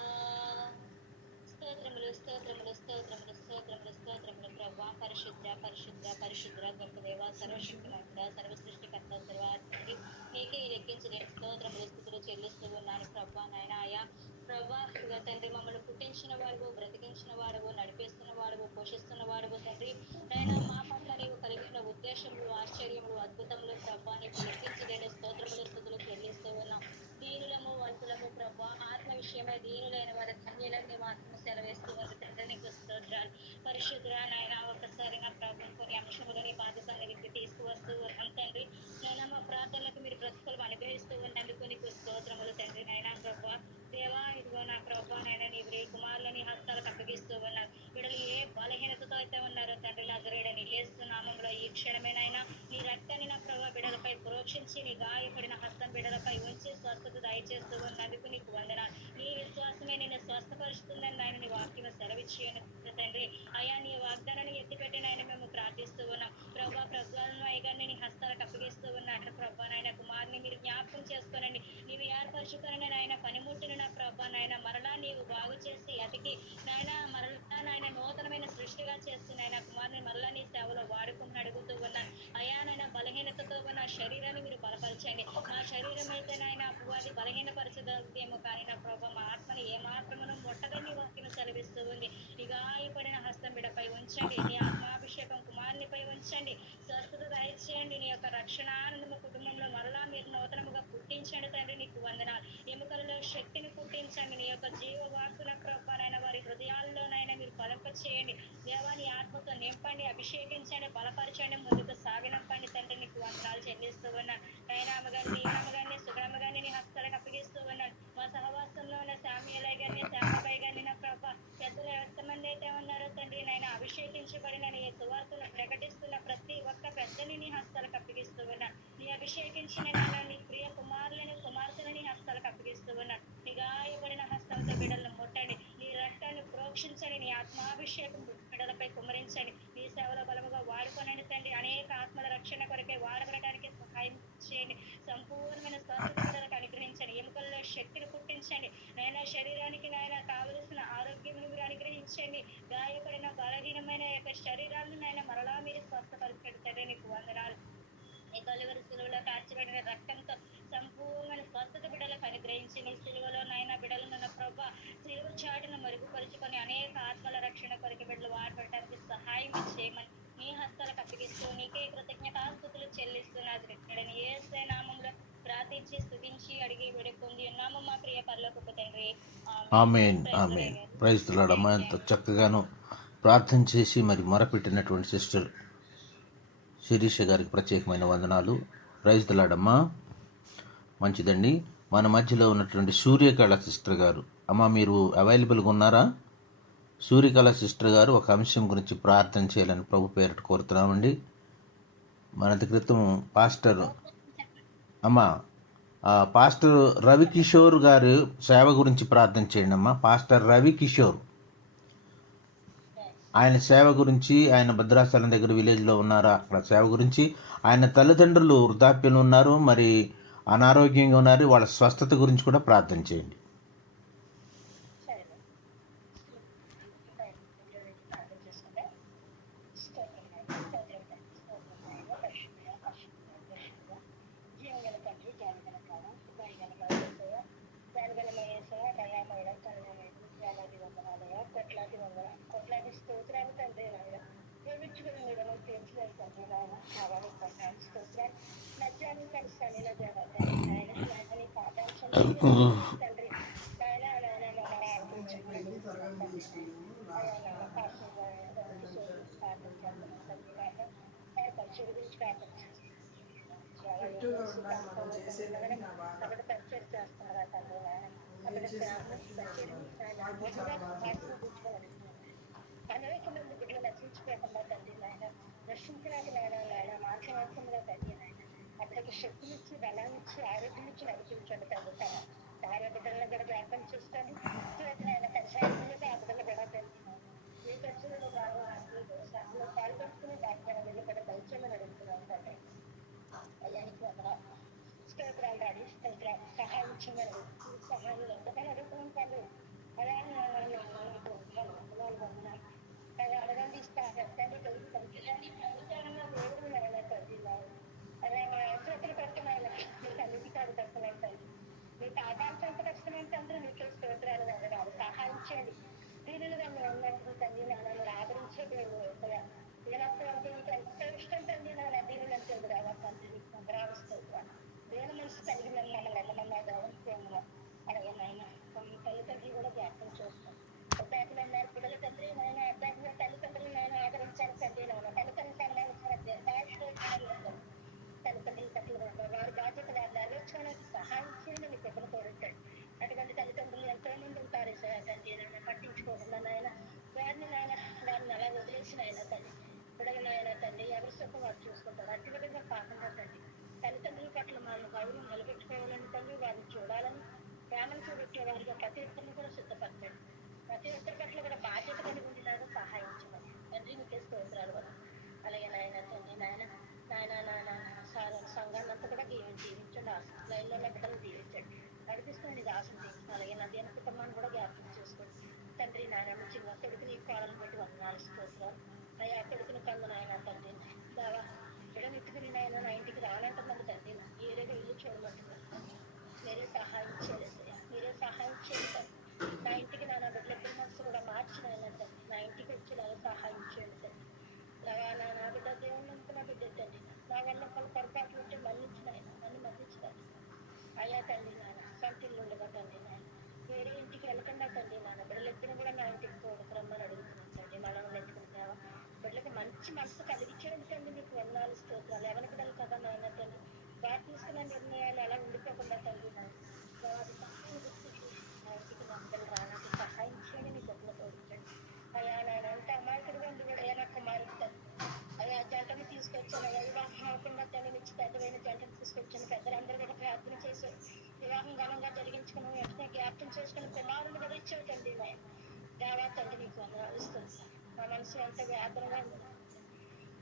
స్తోత్రములు స్తోత్రములు స్తోత్రములు స్తోత్రములు స్తోత్రములు ప్రభా. పరిశుద్ధ పరిశుద్ధ పరిశుద్ధ గొప్ప దేవ, సర్వశక్తిమంతుడా, సర్వ సృష్టికర్త, సర్వాత్మకి నీకే లెక్కించలేని స్తోత్రములు స్థుతులు చెల్లిస్తూ ఉన్నాను ప్రభా. నాయన ఆయా ప్రభా తండ్రి, మమ్మల్ని పుట్టించిన వాడువు, బ్రతికించిన వాడువు, నడిపిస్తున్న వాడువు, పోషిస్తున్న వాడువు తండ్రి. నాయన మా పట్ల నీవు కలిగిన ఉద్దేశములు, ఆశ్చర్యములు, అద్భుతములు ప్రభా నీకు లెక్కించలేని స్తోత్రములు స్థుతులు చెల్లిస్తూ ఉన్నాం. దీనులము వంతులము ప్రభా, ఆత్మ విషయమై దీనులైన వారి ధన్యులను మేము ఆత్మ సెలవేస్తూ ఉంది తండ్రి. నీకు స్తోత్రాలు పరిశుద్ధురా. నాయన ఒకసారి నా ప్రభుత్వం కొన్ని అంశములు నీ బాధ సన్నిధికి తీసుకువస్తూ ఉన్నాం తండ్రి. నాయన మా ప్రార్థనలకు మీరు ప్రతిఫలం అనుగ్రహిస్తూ ఉన్నందుకు నీకు స్తోత్రములు తండ్రి. నాయన ప్రభా దేవా, ఇదిగో నా ప్రభా నాయన నీ కుమారులని హస్తాలకు అప్పగిస్తూ ఉన్నారు. బిడ్డలు ఏ బలహీనతతో అయితే ఉన్నారో తండ్రి, నజరేయుడని యేసు నామములో ఈ క్షణమేనైనా నీ రక్తాన్ని నా ప్రభా బిడ్డలపై ప్రోక్షించి నీ గాయపడిన హస్తం బిడ్డలపై ఉంచి స్వస్థత దయచేస్తూ ఉన్నందుకు నీకు వందనాలు. నీ విశ్వాసమే నిన్ను స్వస్థపరుస్తుందని నాయన నీ వాక్యం సెలవిచ్చేయను తండ్రి. అయా నీ వాగ్దానాన్ని ఎత్తిపెట్టి నాయన మేము ప్రార్థిస్తూ ఉన్నాం ప్రభా. ప్రజ్వలను అయ్యగారిని నీ హస్తాలకు అప్పగిస్తూ ఉన్నట్లు ప్రభా నాయన కుమారుని మీరు జ్ఞాపకం చేసుకోనండి. నీవు ఏర్పరచుకొని నాయన పనిముట్టును నా ప్రభా నాయన మరలా నీవు బాగు చేసి అతికి నాయన మరలా నాయన నూతనమైన సృష్టిగా చేస్తూ నాయన కుమారుని మరలా నీ సేవలో వాడుకుని అడుగుతూ ఉన్నాను. అయా నాయన బలహీనతతో ఉన్న శరీరాన్ని మీరు బలపరచండి. మా శరీరం అయితే నాయన అపవాది బలహీనపరచదేమో కానీ నా ప్రభా మా ఆత్మని ఏమాత్రమును ముట్టదని వాక్యం సెలవిస్తూ ఉంది. నీ గాయపడిన హస్తం బిడపై ఉంచండి. నీ ఆత్మాభిషేకం కుమారునిపై ఉంచండి. స్వస్థత దయచేయండి. నీ యొక్క రక్షణానందము కుటుంబంలో మరలా మీరు నూతనముగా పుట్టించండి తండ్రి. నీకు వందనాలు. ఎముకలలో శక్తిని పుట్టించండి. నీ యొక్క జీవ వాక్కున ప్రభానైన వారి హృదయాల్లోనైనా మీరు చేయండి. దేవాని ఆత్మతో నింపండి, అభిషేకించండి, బలపరచండి, ముందుకు సాగినంపండి తండ్రి. నీకు వందనాలు చెల్లిస్తూ ఉన్నాను. నైనామ గారిని, ఈనమ్మ గారిని, సుగడమ్మ గారిని నీ హస్తాలకు అప్పగిస్తూ ఉన్నాను. మా సహవాసంలో ఉన్న శామ్యులయ్య గారిని, శ్యామబాయి గారిని నా ప్రభా, పెద్దలు ఎంతమంది అయితే ఉన్నారో తండ్రి నాయన, అభిషేకించబడిన నీ సువార్తను ప్రకటిస్తున్న ప్రతి ఒక్క పెద్దని నీ హస్తాలకు అప్పగిస్తూ ఉన్నాను. నీ అభిషేకించిన నాయన నీ ప్రియ కుమారులని కుమార్తెలని నీ హస్తాలకు అప్పగిస్తూ ఉన్నాను. నీ గాయపడిన హస్తంతో బిడ్డలను ముట్టండి, నీ రక్తాన్ని ప్రోక్షించండి, నీ ఆత్మాభిషేకం బిడ్డలపై కుమ్మరించండి, నీ సేవలో బలముగా వాడుకోనండి తండ్రి. అనేక ఆత్మల రక్షణ కొరకే వాడబడటానికి సహాయం చేయండి. సంపూర్ణమైన స్వస్థత బిడ్డలకు అనుగ్రహించండి. ఎముకల్లో శక్తిని పుట్టించండి నాయన. శరీరానికి నాయన కావలసిన ఆరోగ్యం మీరు అనుగ్రహించండి. గాయపడిన బలహీనమైన యొక్క శరీరాలను నాయన మరలా మీరు స్వస్థపరచండి తండ్రి. నీకు వందనాలు. నీ కలువరి సిలువలో కాల్చబడిన రక్తంతో సంపూర్ణమైన స్వస్థత బిడ్డలకు అనుగ్రహించి, నీ సిలువలో నాయన బిడ్డలను ప్రభా సిలువ చాటును మరుగుపరుచుకొని అనేక ఆత్మల రక్షణ కొరకు బిడ్డలు వాడబడటానికి సహాయం చేయమని నీ హస్తాలకు అప్పగిస్తూ నీకే కృతజ్ఞతాస్తుతులు చెల్లిస్తున్నది. ఇక్కడని యేసు నామంలో ప్రార్థించి స్తుతించి అడిగి వేడుకుంది ఉన్నాము మా ప్రియ పరలోకపు తండ్రి. ఆమేన్, ఆమేన్. ప్రైజ్ ది లార్డ్ అమ్మా. ఎంతో చక్కగాను ప్రార్థన చేసి మరి మొరపెట్టినటువంటి సిస్టర్ శిరీష గారికి ప్రత్యేకమైన వందనాలు. ప్రైజ్ ది లార్డ్ అమ్మా. మంచిదండి. మన మధ్యలో ఉన్నటువంటి సూర్యకళ సిస్టర్ గారు, అమ్మ మీరు అవైలబుల్గా ఉన్నారా? సూర్యకళ సిస్టర్ గారు ఒక అంశం గురించి ప్రార్థన చేయాలని ప్రభు పేరిట కోరుతున్నామండి. మనది క్రితం పాస్టర్ పాస్టర్ రవికిషోర్ గారు సేవ గురించి ప్రార్థన చేయండి అమ్మా. పాస్టర్ రవికిషోర్, ఆయన సేవ గురించి, ఆయన భద్రాచలం దగ్గర విలేజ్లో ఉన్నారా, అక్కడ సేవ గురించి, ఆయన తల్లిదండ్రులు వృద్ధాప్యంలో ఉన్నారు, మరి అనారోగ్యంగా ఉన్నారు, వాళ్ళ స్వస్థత గురించి కూడా ప్రార్థన చేయండి. కరెక్ట్గా ఉండాలి మనం చేసేది నా బాధ. అనేక మంది బిడ్డలు రక్షించుకోకుండా తండ్రి నాయన, రక్షించడానికి నాయన మార్గవంతంగా తండ్రి నాయన, అతనికి శక్తినిచ్చి బలాన్నిచ్చి ఆరోగ్యాన్నిచ్చి నడిపించండి తండ్రి. భార్య బిడ్డలను కూడా జ్ఞాపకం చేసుకోండి. ఆయన పరిశాంతంగా ఆ బిడ్డలు కూడా తండ్రి ఏ ఖర్చులలో బాగా పాల్పడుతున్న డాక్టర్ వెళ్ళి కూడా దయచేయమని అడుగుతున్నాను తండ్రి. అయ్యానికి స్తోత్రాలు డాడీ, స్తోత్రాలు. సహాయం చేయమని సహాయం ఎంతగానో అడుగుతున్నాం తండ్రి. అలాగే అడగండి ఇస్తాను తండ్రి. తొలగించండి ప్రభుత్వంలో దేవుడు నాయన తండ్రి. అదే మా చేతులు కడుతున్నాను, మీకు అన్నిటికాడు కడుతున్నాను తండ్రి. మీ పాదాలు ఎంత కష్టమైన తండ్రి, మీకే స్తోత్రాలు వందనాలు. సహాయం చేయండి. దీనిగా మేము ఉన్నప్పుడు తండ్రి నన్ను ఆదరించే దేవుడు దీనత్వంతో ఎంతో ఇష్టం తండ్రి. నా దీనిని అంటే తండ్రి మీకు భావిస్తున్నాను. దేని మనసు కలిగి మమ్మల్ని వెళ్ళమన్నా గౌరవిస్తున్నాం. అలాగే నాయన తల్లిదండ్రులు కూడా జ్ఞాపకం చేస్తాం. అబ్బాయిలు ఉన్నారు, పిల్లల తండ్రి నాయన, అబ్బాయి తల్లిదండ్రులు నాయన ఆదరించాలి తండ్రి. నాయన తల్లిదండ్రులు తల్లిదండ్రుల పట్ల వారి బాధ్యత వారు నెరవేర్చడానికి సహాయం చేయండి. మీ పెద్దలు కోరుతాడు. అటువంటి తల్లిదండ్రులు ఎంతో మంది ఉంటారు తండ్రి. నాయన పట్టించుకోకుండా నాయన వారిని నాయన వారిని అలా వదిలేసిన ఆయన తండ్రి. పిల్లలు నాయన తండ్రి ఎవరి సుఖం వారు చూసుకుంటారు. అట్టి విధంగా కాకుండా తండ్రి తల్లిదండ్రుల పట్ల మనం గౌరవం నిలబెట్టుకోవాలని తండ్రి, వారిని చూడాలని ప్రేమను చూపెట్టే వారిగా ప్రతి ఒక్కరిని కూడా సిద్ధపడతాడు. ప్రతి ఒక్కరి పట్ల కూడా బాధ్యత కలిగి ఉండేలాగా సహాయం చేయాలి తండ్రి. మీకే స్తోత్రాలు కూడా. అలాగే నాయన తండ్రి నాయన నాయన నాయన సంఘాన్ని అంతా కూడా దీవించండి. లైన్లో ఉన్న బిడ్డలు దీవించండి, నడిపిస్తుంది దాసుని. అలాగే నా దేని కుటుంబాన్ని కూడా జ్ఞాపకం చేసుకోండి తండ్రి. నాయన చిన్న కొడుకుని కోడలు పెట్టి వందనాలు స్తోత్రాలు. అయ్యా కొడుకుని కన్ను నాయన తండ్రి దావా బిడనెత్తుకుని నాయన నా ఇంటికి రానంటున్నాను తండ్రి. ఏరేగా ఇల్లు చూడమంటున్నాను. మీరే సహాయం చేయలేదు, మీరే సహాయం చేయండి. నా ఇంటికి నా బిడ్డల మనసు కూడా మార్చిన తండ్రి. నా ఇంటికి వచ్చేలాగా సహాయం చేయండి తండ్రి. నా బిడ్డ దేవుని నమ్ముకున్న బిడ్డ తండ్రి. నా వల్ల పొరపాట్లు ఉంటే మన్నించిన నన్ను మన్నించండి అయ్యా తండ్రి. నాన్న సొంతిల్లు ఉండగా తండ్రి నాయన వేరే ఇంటికి వెళ్ళకుండా తండ్రి. నాన్న బిడ్డలెత్తిన కూడా నా ఇంటికి తోడుకు రమ్మని అడుగుతున్నాను తండ్రి. నా మంచి మనసు కలిగించడం తండ్రి మీకు వందనాలు స్తోత్రాలు. ఎవరి బిడ్డలు కదా నాయన తండ్రి వారు తీసుకున్న నిర్ణయాలు ఎలా ఉండిపోకుండా తండ్రి వారి తప్పులు గుర్తు ఇంటికి నమ్మకం రావడానికి సహాయం చేయండి. మీ గొప్పలు తోడించండి అయ్యా. నాయన అంటే అమాయకుడిగా ఉండి కూడా అయ్యా నాకు కుమారుడు తండ్రి అయ్యా జంటను తీసుకొచ్చాను. అయ్యా వివాహం అవ్వకుండా తండ్రి నుంచి పెద్దమైన జంటను తీసుకొచ్చాను. పెద్దలందరూ కూడా ప్రార్థన చేశారు. వివాహం ఘనంగా జరిగించుకుని వెంటనే జ్ఞాపకం చేసుకుని కుమారుడు కూడా ఇచ్చాడు తండ్రి. దేవా తండ్రి నీకు వందనాలు ఇస్తుంది. మా మనసు ఎంత వేదనగా ఉంది.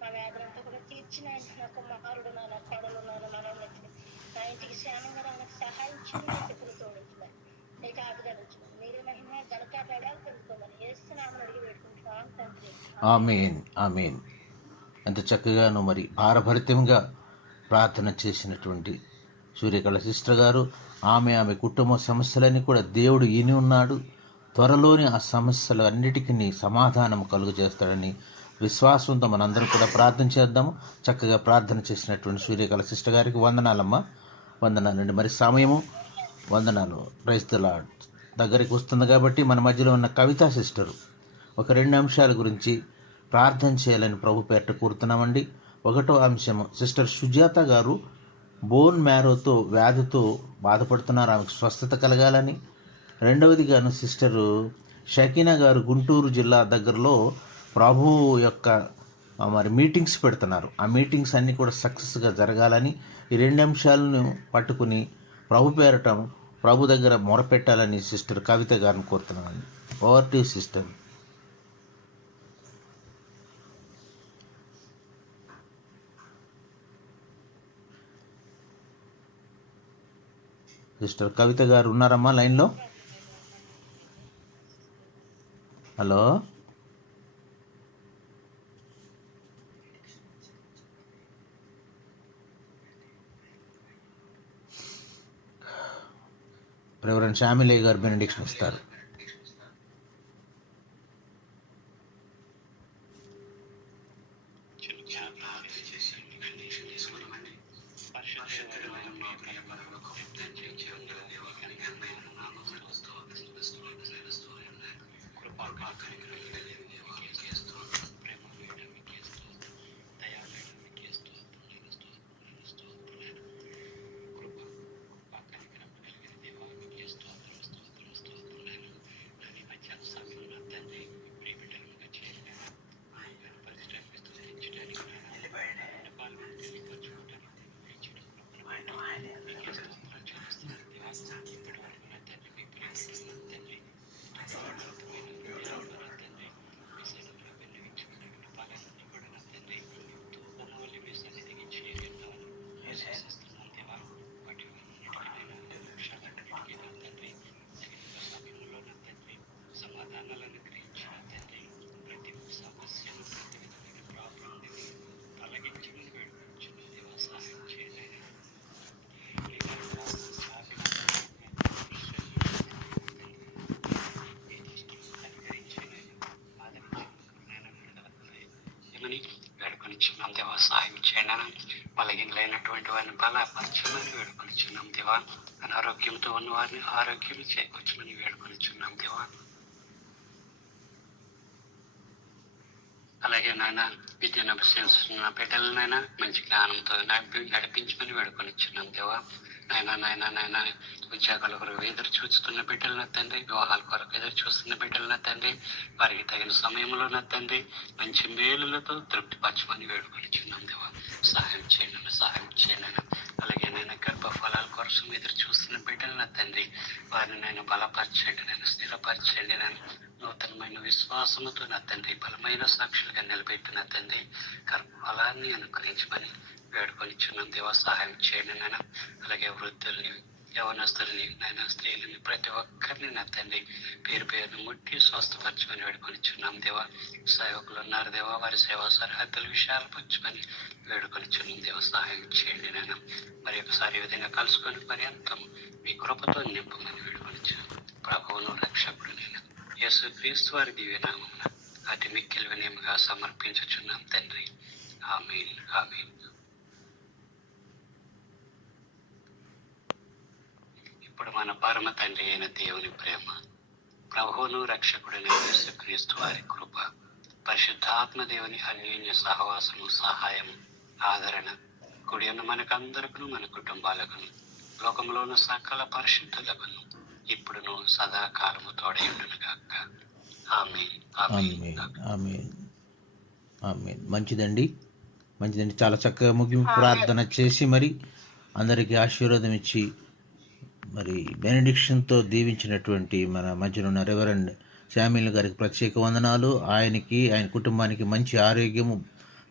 మా వేదనంతా కూడా తీర్చిన నా కుమారుడు నా కోడలు మనోన్నతిని నా ఇంటికి క్షేమంగా నాకు సహాయం చేయండి. చెప్పులు తోడించున్నాను నీకు ఆదరించున్నాను. మీరే మహిమ ఘనత పెడాలు తెలుసుకోమని ఏస్తున్నామని అడిగి పెట్టుకుంటున్నాను తండ్రి. ఆమేన్ ఆమేన్. ఎంత చక్కగానో మరి భారభరితంగా ప్రార్థన చేసినటువంటి సూర్యకళ సిస్టర్ గారు, ఆమె కుటుంబ సమస్యలన్నీ కూడా దేవుడు ఈని ఉన్నాడు. త్వరలోనే ఆ సమస్యలు అన్నిటికీ సమాధానం కలుగు చేస్తాడని విశ్వాసంతో మనందరం కూడా ప్రార్థన చేద్దాము. చక్కగా ప్రార్థన చేసినటువంటి సూర్యకళ సిస్టర్ గారికి వందనాలమ్మా. వందనాలండి. మరి సమయము వందనాలు రైతుల దగ్గరికి వస్తుంది కాబట్టి మన మధ్యలో ఉన్న కవితా సిస్టరు ఒక 2 అంశాల గురించి ప్రార్థన చేయాలని ప్రభు పేరిట కోరుతున్నామండి. 1వ అంశము, సిస్టర్ సుజాత గారు బోన్ మ్యారోతో వ్యాధితో బాధపడుతున్నారు, ఆమెకు స్వస్థత కలగాలని. 2వదిగాను సిస్టరు షకీనా గారు గుంటూరు జిల్లా దగ్గరలో ప్రభు యొక్క మరి మీటింగ్స్ పెడుతున్నారు, ఆ మీటింగ్స్ అన్నీ కూడా సక్సెస్గా జరగాలని ఈ 2 అంశాలను పట్టుకుని ప్రభు పేరట ప్రభు దగ్గర మొరపెట్టాలని సిస్టర్ కవిత గారిని కోరుతున్నాను. Over to sister. సిస్టర్ కవిత గారు ఉన్నారమ్మా లైన్లో? హలో, రెవరెండ్ శ్యామిలయ్య గారు బెనడిక్షన్ ఇస్తారు. వేడుకొనిచున్నాం దేవా, సహాయం చేయండి. బలహీనలైనటువంటి వారిని బలపరచమని వేడుకొనిచున్నాం దేవా. అనారోగ్యంతో ఉన్న వారిని ఆరోగ్యం చేకూర్చమని వేడుకొనిచున్నాం దేవా. అలాగే నాయన విద్యను అభ్యసిస్తున్న బిడ్డలనైనా మంచి జ్ఞానంతో నడిపించమని వేడుకొనిచున్నాం దేవా. నాయన ఉద్యోగాల కొరకు ఎదురు చూస్తున్న బిడ్డలను తండ్రి, వివాహాల కొరకు ఎదురు చూస్తున్న బిడ్డలను తండ్రి, వారికి తగిన సమయంలో తండ్రి మంచి మేలులతో తృప్తిపరచమని వేడుకొనిచున్నాం దేవా. సహాయం చేయండి. అలాగే నేను గర్భఫలాల కోసం ఎదురు చూస్తున్న బిడ్డలను తండ్రి, వారిని నేను బలపరచండి, నేను స్థిరపరచండి. నేను నూతనమైన విశ్వాసముతో తండ్రి బలమైన సాక్షులుగా నిలబెట్టిన తండ్రి గర్భఫలాన్ని అనుగ్రహించమని వేడుకొనిచున్నాం దేవా. సహాయం చేయండి నాయన. అలాగే వృద్ధుల్ని, యవనస్తుల్ని, నాయన స్త్రీలని, ప్రతి ఒక్కరిని నా తండ్రి పేరు పేరును ముట్టి స్వస్థపరచమని వేడుకొనిచున్నాం దేవా. సేవకులు ఉన్నారు దేవా, వారి సేవా సరిహద్దుల విషయాలు పంచమని వేడుకొనిచున్నాం దేవా. సహాయం చేయండి నాయన. మరి ఒకసారి ఈ విధంగా కలుసుకొని పర్యంతం మీ కృపతో నింపమని వేడుకొనిచున్నాం. ప్రభువును రక్షకుడు నేను యేసుక్రీస్తు వారి దివ్యనామమున అతి మిక్కిలి వినయముగా సమర్పించుచున్నాం తండ్రి. ఆమేన్ ఆమేన్. ఇప్పుడు మన పరమ తండ్రి అయిన దేవుని ప్రేమ, ప్రభువును రక్షకుడైన యేసుక్రీస్తు వారి కృప, పరిశుద్ధాత్మ దేవుని అన్యోన్య సహవాసము, సహాయము, ఆదరణ కూడి ఉన్న మనకందరికను, మన కుటుంబాలకు, లోకంలో ఉన్న సకల పరిశుద్ధులకు ఇప్పుడును సదాకాలము తోడయుండును గాక. ఆమేన్. ఆమేన్. ఆమేన్. ఆమేన్. మంచిదండి. చాలా చక్కగా ముగింపు ప్రార్థన చేసి మరి అందరికీ ఆశీర్వాదం ఇచ్చి మరి బెనడిక్షన్తో దీవించినటువంటి మన మధ్యలో ఉన్న రెవరెండ్ శామ్యూల్ గారికి ప్రత్యేక వందనాలు. ఆయనకి, ఆయన కుటుంబానికి మంచి ఆరోగ్యము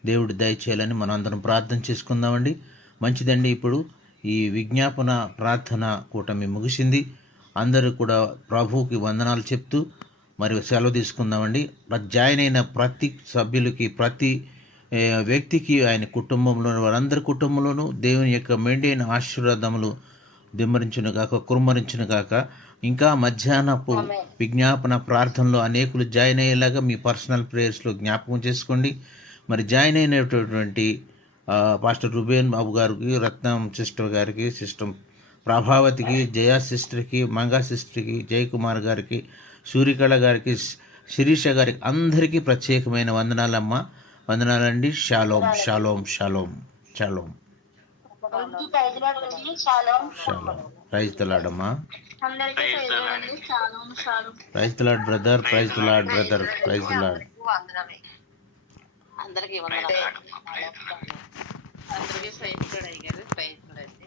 దేవుడు దయచేయాలని మనం అందరం ప్రార్థన చేసుకుందామండి. మంచిదండి. ఇప్పుడు ఈ విజ్ఞాపన ప్రార్థన కూటమి ముగిసింది. అందరూ కూడా ప్రభువుకి వందనాలు చెప్తూ మరి సెలవు తీసుకుందామండి. జాయిన్ అయిన ప్రతి సభ్యులకి, ప్రతి వ్యక్తికి, ఆయన కుటుంబంలోని వారందరి కుటుంబంలోనూ దేవుని యొక్క మెండైన ఆశీర్వాదములు దిమ్మరించును గాక, కుమ్మరించును గాక. ఇంకా మధ్యాహ్నపు విజ్ఞాపన ప్రార్థనలో అనేకులు జాయిన్ అయ్యేలాగా మీ పర్సనల్ ప్రేయర్స్లో జ్ఞాపకం చేసుకోండి. మరి జాయిన్ అయినటువంటి పాస్టర్ రుబేన్ బాబు గారికి, రత్నం సిస్టర్ గారికి, సిస్టర్ ప్రభావతికి, జయా సిస్టర్కి, మంగా సిస్టర్కి, జయకుమార్ గారికి, సూర్యకళ గారికి, శిరీష గారికి అందరికీ ప్రత్యేకమైన వందనాలమ్మ. వందనాలండి. షాలోం షాలోం షాలోం షాలోం షాలోం. ప్రైజ్ ద లార్డ్ అమ్మా. Praise the Lord brother. Praise the Lord brother. Praise the Lord. అందరికీ వందనాలు. అందరికీ ప్రైజ్ లార్డ్ అయ్యారు. Praise lord.